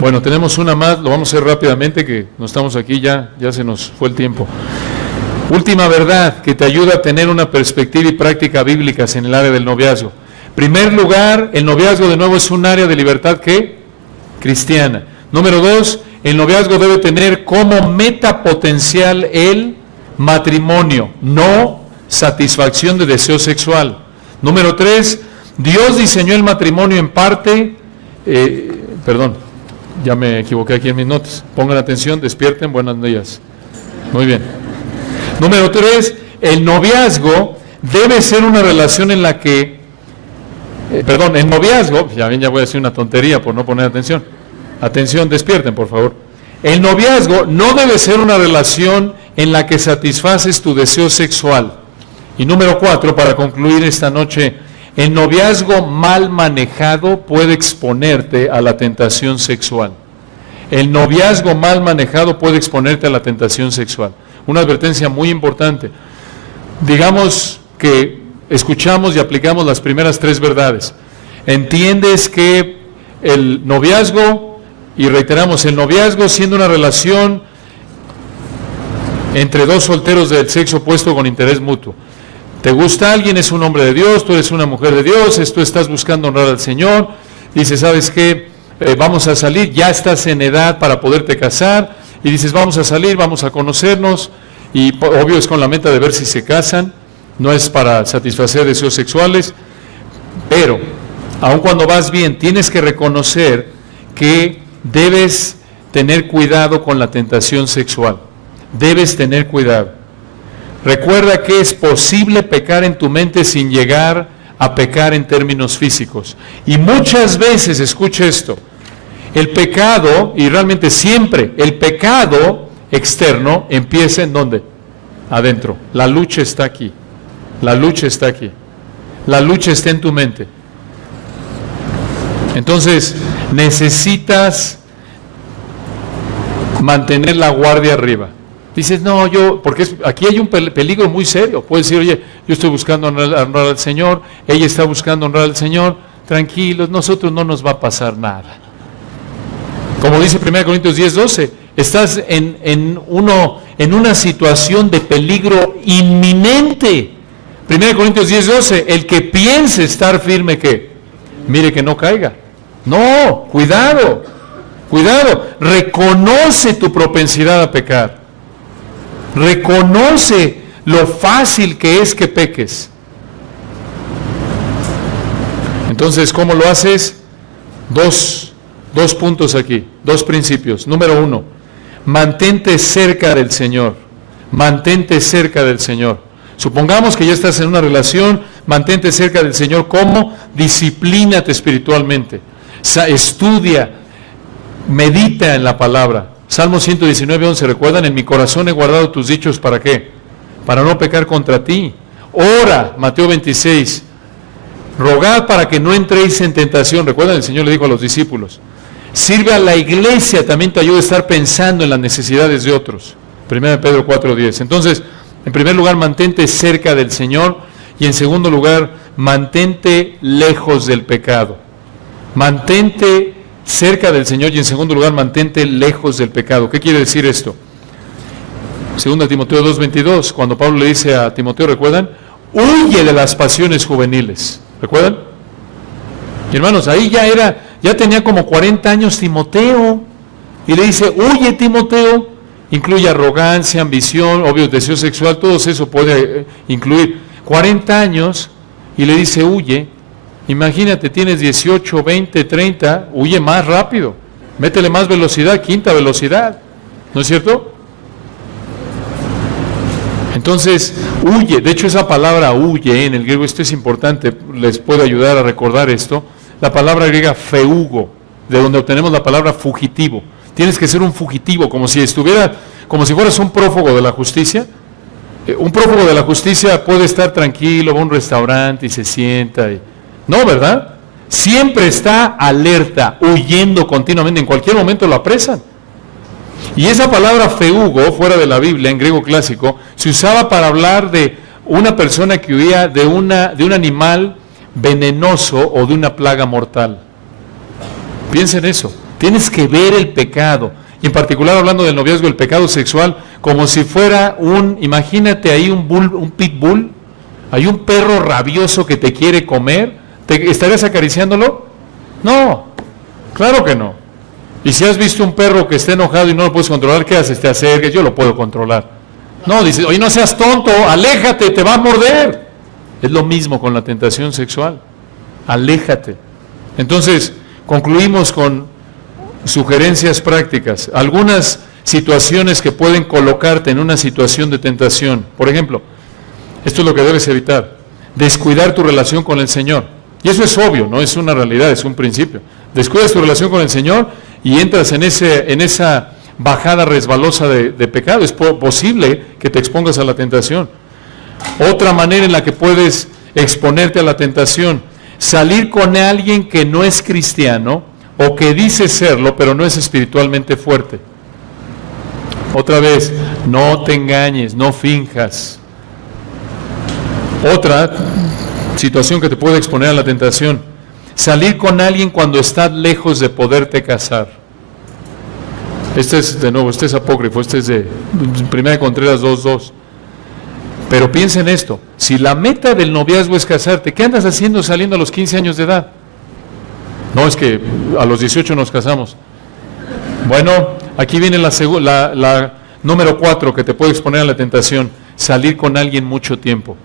Bueno, tenemos una más, lo vamos a hacer rápidamente, que no estamos aquí, ya se nos fue el tiempo. Última verdad que te ayuda a tener una perspectiva y práctica bíblicas en el área del noviazgo. Primer lugar, el noviazgo de nuevo es un área de libertad ¿qué? Cristiana. Número 2, el noviazgo debe tener como meta potencial el matrimonio, no satisfacción de deseo sexual. Número 3, Dios diseñó el matrimonio en parte, ya me equivoqué aquí en mis notas, pongan atención, despierten, buenos días. Muy bien. Número 3, el noviazgo debe ser una relación en la que, el noviazgo, ya voy a decir una tontería por no poner atención. Atención, despierten por favor. El noviazgo no debe ser una relación en la que satisfaces tu deseo sexual. Y número 4, para concluir esta noche, el noviazgo mal manejado puede exponerte a la tentación sexual. El noviazgo mal manejado puede exponerte a la tentación sexual. Una advertencia muy importante. Digamos que escuchamos y aplicamos las primeras 3 verdades. Entiendes que el noviazgo, y reiteramos, el noviazgo siendo una relación entre dos solteros del sexo opuesto con interés mutuo. Te gusta alguien, es un hombre de Dios, tú eres una mujer de Dios, tú estás buscando honrar al Señor, dices, ¿sabes qué? Vamos a salir, ya estás en edad para poderte casar, y dices, vamos a salir, vamos a conocernos, y obvio es con la meta de ver si se casan, no es para satisfacer deseos sexuales, pero aun cuando vas bien, tienes que reconocer que debes tener cuidado con la tentación sexual, debes tener cuidado. Recuerda que es posible pecar en tu mente sin llegar a pecar en términos físicos. Y muchas veces, escucha esto, el pecado, y realmente siempre, el pecado externo empieza ¿en dónde? Adentro. La lucha está aquí. La lucha está aquí. La lucha está en tu mente. Entonces, necesitas mantener la guardia arriba. Dices, no, porque aquí hay un peligro muy serio. Puedes decir, oye, yo estoy buscando honrar al Señor, ella está buscando honrar al Señor, tranquilos, nosotros no nos va a pasar nada. Como dice 1 Corintios 10:12, estás en una situación de peligro inminente. 1 Corintios 10:12, el que piense estar firme, ¿qué? Mire que no caiga. No, cuidado, reconoce tu propensidad a pecar. Reconoce lo fácil que es que peques. Entonces, ¿cómo lo haces? Dos puntos aquí, 2 principios. Número 1, mantente cerca del Señor. Mantente cerca del Señor. Supongamos que ya estás en una relación, mantente cerca del Señor. ¿Cómo? Disciplínate espiritualmente. Estudia, medita en la palabra. Salmo 119:11, ¿recuerdan? En mi corazón he guardado tus dichos, ¿para qué? Para no pecar contra ti. Ora, Mateo 26, rogad para que no entréis en tentación. ¿Recuerdan? El Señor le dijo a los discípulos. Sirve a la iglesia, también te ayuda a estar pensando en las necesidades de otros. 1 Pedro 4:10. Entonces, en primer lugar, mantente cerca del Señor, y en segundo lugar, mantente lejos del pecado. Mantente cerca del Señor, y en segundo lugar, mantente lejos del pecado. ¿Qué quiere decir esto? 2 Timoteo 2:22, cuando Pablo le dice a Timoteo, ¿recuerdan? Huye de las pasiones juveniles. ¿Recuerdan? Y hermanos, ahí ya tenía como 40 años Timoteo, y le dice, huye Timoteo, incluye arrogancia, ambición, obvio, deseo sexual, todo eso puede incluir 40 años, y le dice, huye. Imagínate, tienes 18, 20, 30, huye más rápido, métele más velocidad, 5ª velocidad, ¿no es cierto? Entonces, huye. De hecho, esa palabra huye en el griego, esto es importante, les puede ayudar a recordar esto. La palabra griega feugo, de donde obtenemos la palabra fugitivo. Tienes que ser un fugitivo, como si fueras un prófugo de la justicia. Un prófugo de la justicia puede estar tranquilo, va a un restaurante y se sienta. No, ¿verdad? Siempre está alerta, huyendo continuamente, en cualquier momento lo apresan. Y esa palabra feugo, fuera de la Biblia, en griego clásico, se usaba para hablar de una persona que huía de un animal venenoso o de una plaga mortal. Piensa en eso. Tienes que ver el pecado, y en particular hablando del noviazgo, el pecado sexual, como si fuera imagínate ahí un pitbull, hay un perro rabioso que te quiere comer. ¿Te estarías acariciándolo? No, claro que no. Y si has visto un perro que está enojado y no lo puedes controlar, ¿qué haces? Te acercas, yo lo puedo controlar. No, dices, oye, no seas tonto, aléjate, te va a morder. Es lo mismo con la tentación sexual. Aléjate. Entonces, concluimos con sugerencias prácticas. Algunas situaciones que pueden colocarte en una situación de tentación. Por ejemplo, esto es lo que debes evitar. Descuidar tu relación con el Señor. Y eso es obvio, no es una realidad, es un principio. Descuidas tu relación con el Señor y entras en esa bajada resbalosa de pecado. Es posible que te expongas a la tentación. Otra manera en la que puedes exponerte a la tentación, salir con alguien que no es cristiano o que dice serlo, pero no es espiritualmente fuerte. Otra vez, no te engañes, no finjas. Otra situación que te puede exponer a la tentación, salir con alguien cuando estás lejos de poderte casar. Este es apócrifo, este es de 1 Contreras 2:2. Pero piensa en esto, si la meta del noviazgo es casarte, ¿qué andas haciendo saliendo a los 15 años de edad? No, es que a los 18 nos casamos. Bueno, aquí viene la número 4 que te puede exponer a la tentación, salir con alguien mucho tiempo.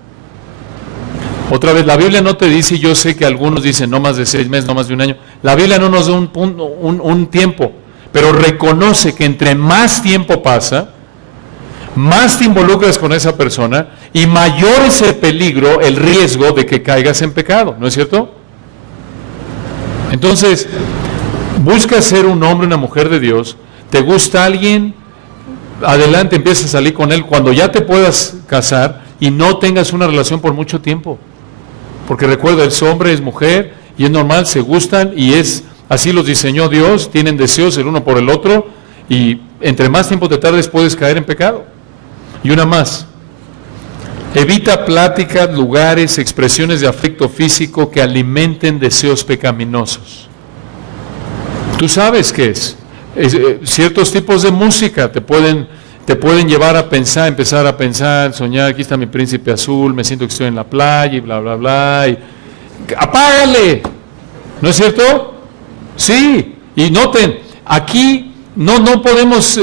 Otra vez, la Biblia no te dice, yo sé que algunos dicen no más de 6 meses, no más de un año. La Biblia no nos da un tiempo, pero reconoce que entre más tiempo pasa, más te involucras con esa persona y mayor es el peligro, el riesgo de que caigas en pecado, ¿no es cierto? Entonces, busca ser un hombre, una mujer de Dios, te gusta alguien, adelante, empieza a salir con él cuando ya te puedas casar y no tengas una relación por mucho tiempo. Porque recuerda, es hombre, es mujer, y es normal, se gustan, y así los diseñó Dios, tienen deseos el uno por el otro, y entre más tiempo te tardes puedes caer en pecado. Y una más, evita pláticas, lugares, expresiones de afecto físico que alimenten deseos pecaminosos. Tú sabes qué es. Ciertos tipos de música te pueden llevar a pensar, empezar a pensar, soñar, aquí está mi príncipe azul, me siento que estoy en la playa y bla, bla, bla. ¡Apágale! ¿No es cierto? Sí. Y noten, aquí no podemos,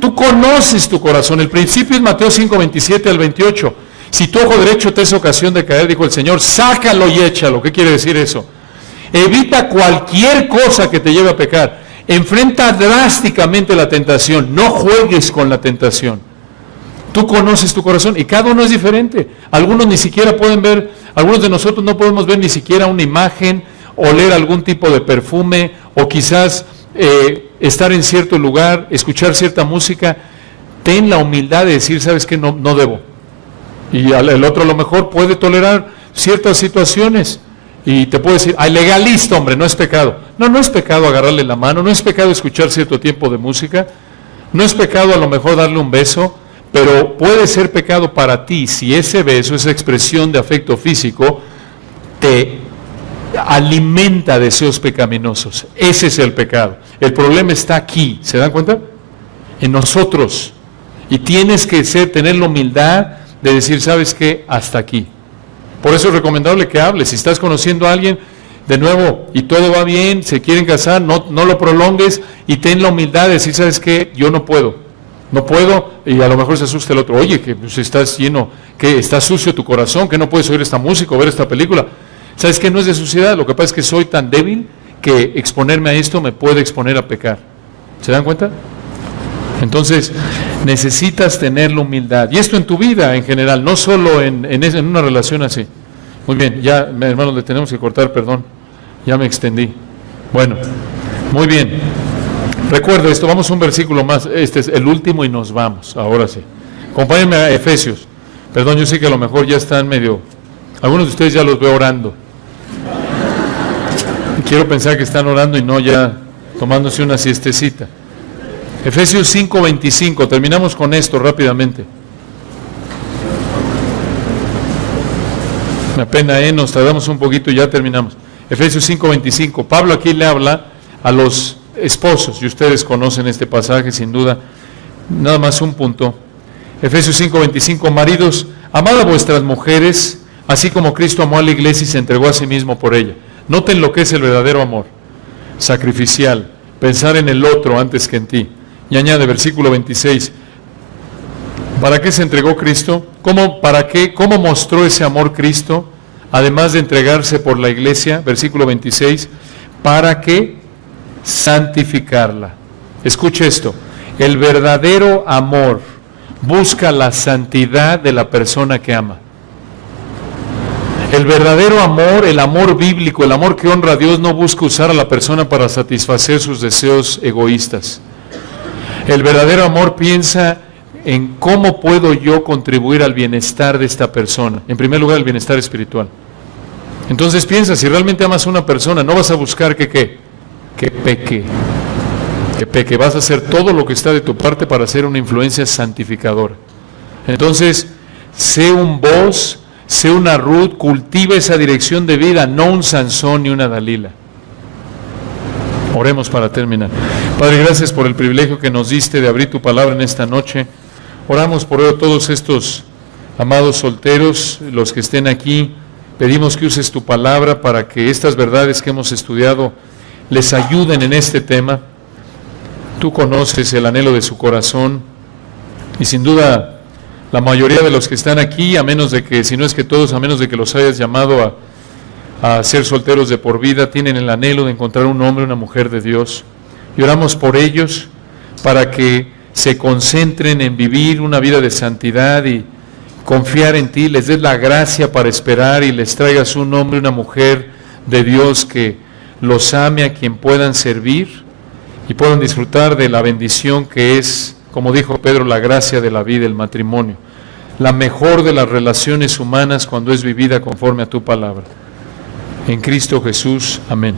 tú conoces tu corazón. El principio es Mateo 5:27 al 28. Si tu ojo derecho te es ocasión de caer, dijo el Señor, sácalo y échalo. ¿Qué quiere decir eso? Evita cualquier cosa que te lleve a pecar. Enfrenta drásticamente la tentación, no juegues con la tentación. Tú conoces tu corazón y cada uno es diferente. Algunos ni siquiera pueden ver, algunos de nosotros no podemos ver ni siquiera una imagen, oler algún tipo de perfume, o quizás estar en cierto lugar, escuchar cierta música. Ten la humildad de decir, ¿sabes qué? No debo. Y el otro a lo mejor puede tolerar ciertas situaciones. Y te puedo decir, legalista, hombre, no es pecado. No es pecado agarrarle la mano, no es pecado escuchar cierto tiempo de música, no es pecado a lo mejor darle un beso, pero puede ser pecado para ti si ese beso, esa expresión de afecto físico, te alimenta deseos pecaminosos. Ese es el pecado. El problema está aquí, ¿se dan cuenta? En nosotros. Y tienes que tener la humildad de decir, ¿sabes qué? Hasta aquí. Por eso es recomendable que hables. Si estás conociendo a alguien, de nuevo, y todo va bien, se quieren casar, no lo prolongues y ten la humildad de decir, ¿sabes qué? Yo no puedo, y a lo mejor se asusta el otro. Oye, que pues, estás lleno, que está sucio tu corazón, que no puedes oír esta música o ver esta película. ¿Sabes qué? No es de suciedad, lo que pasa es que soy tan débil que exponerme a esto me puede exponer a pecar. ¿Se dan cuenta? Entonces, necesitas tener la humildad. Y esto en tu vida en general, no solo en una relación así. Muy bien, ya, hermanos, le tenemos que cortar, perdón. Ya me extendí. Bueno, muy bien. Recuerda esto, vamos a un versículo más. Este es el último y nos vamos, ahora sí. Acompáñenme a Efesios. Perdón, yo sé que a lo mejor ya están medio... Algunos de ustedes ya los veo orando. Quiero pensar que están orando y no ya tomándose una siestecita. Efesios 5:25, terminamos con esto rápidamente. Me apena, nos tardamos un poquito y ya terminamos. Efesios 5:25, Pablo aquí le habla a los esposos, y ustedes conocen este pasaje sin duda. Nada más un punto. Efesios 5:25, maridos, amad a vuestras mujeres, así como Cristo amó a la iglesia y se entregó a sí mismo por ella. Noten lo que es el verdadero amor, sacrificial, pensar en el otro antes que en ti. Y añade, versículo 26, ¿para qué se entregó Cristo? ¿Cómo mostró ese amor Cristo? Además de entregarse por la iglesia, versículo 26, ¿para qué? Santificarla. Escuche esto, el verdadero amor busca la santidad de la persona que ama. El verdadero amor, el amor bíblico, el amor que honra a Dios, no busca usar a la persona para satisfacer sus deseos egoístas. El verdadero amor piensa en cómo puedo yo contribuir al bienestar de esta persona. En primer lugar, el bienestar espiritual. Entonces piensa, si realmente amas a una persona, no vas a buscar que peque. Que peque. Vas a hacer todo lo que está de tu parte para ser una influencia santificadora. Entonces, sé un Boaz, sé una Ruth, cultiva esa dirección de vida, no un Sansón ni una Dalila. Oremos para terminar. Padre, gracias por el privilegio que nos diste de abrir tu palabra en esta noche. Oramos por todos estos amados solteros, los que estén aquí. Pedimos que uses tu palabra para que estas verdades que hemos estudiado les ayuden en este tema. Tú conoces el anhelo de su corazón y sin duda la mayoría de los que están aquí, a menos de que, si no es que todos, a menos de que los hayas llamado a ser solteros de por vida, tienen el anhelo de encontrar un hombre, una mujer de Dios. Y oramos por ellos para que se concentren en vivir una vida de santidad y confiar en ti, les des la gracia para esperar y les traigas un hombre, una mujer de Dios que los ame, a quien puedan servir y puedan disfrutar de la bendición que es, como dijo Pedro, la gracia de la vida, el matrimonio, la mejor de las relaciones humanas cuando es vivida conforme a tu palabra. En Cristo Jesús, amén.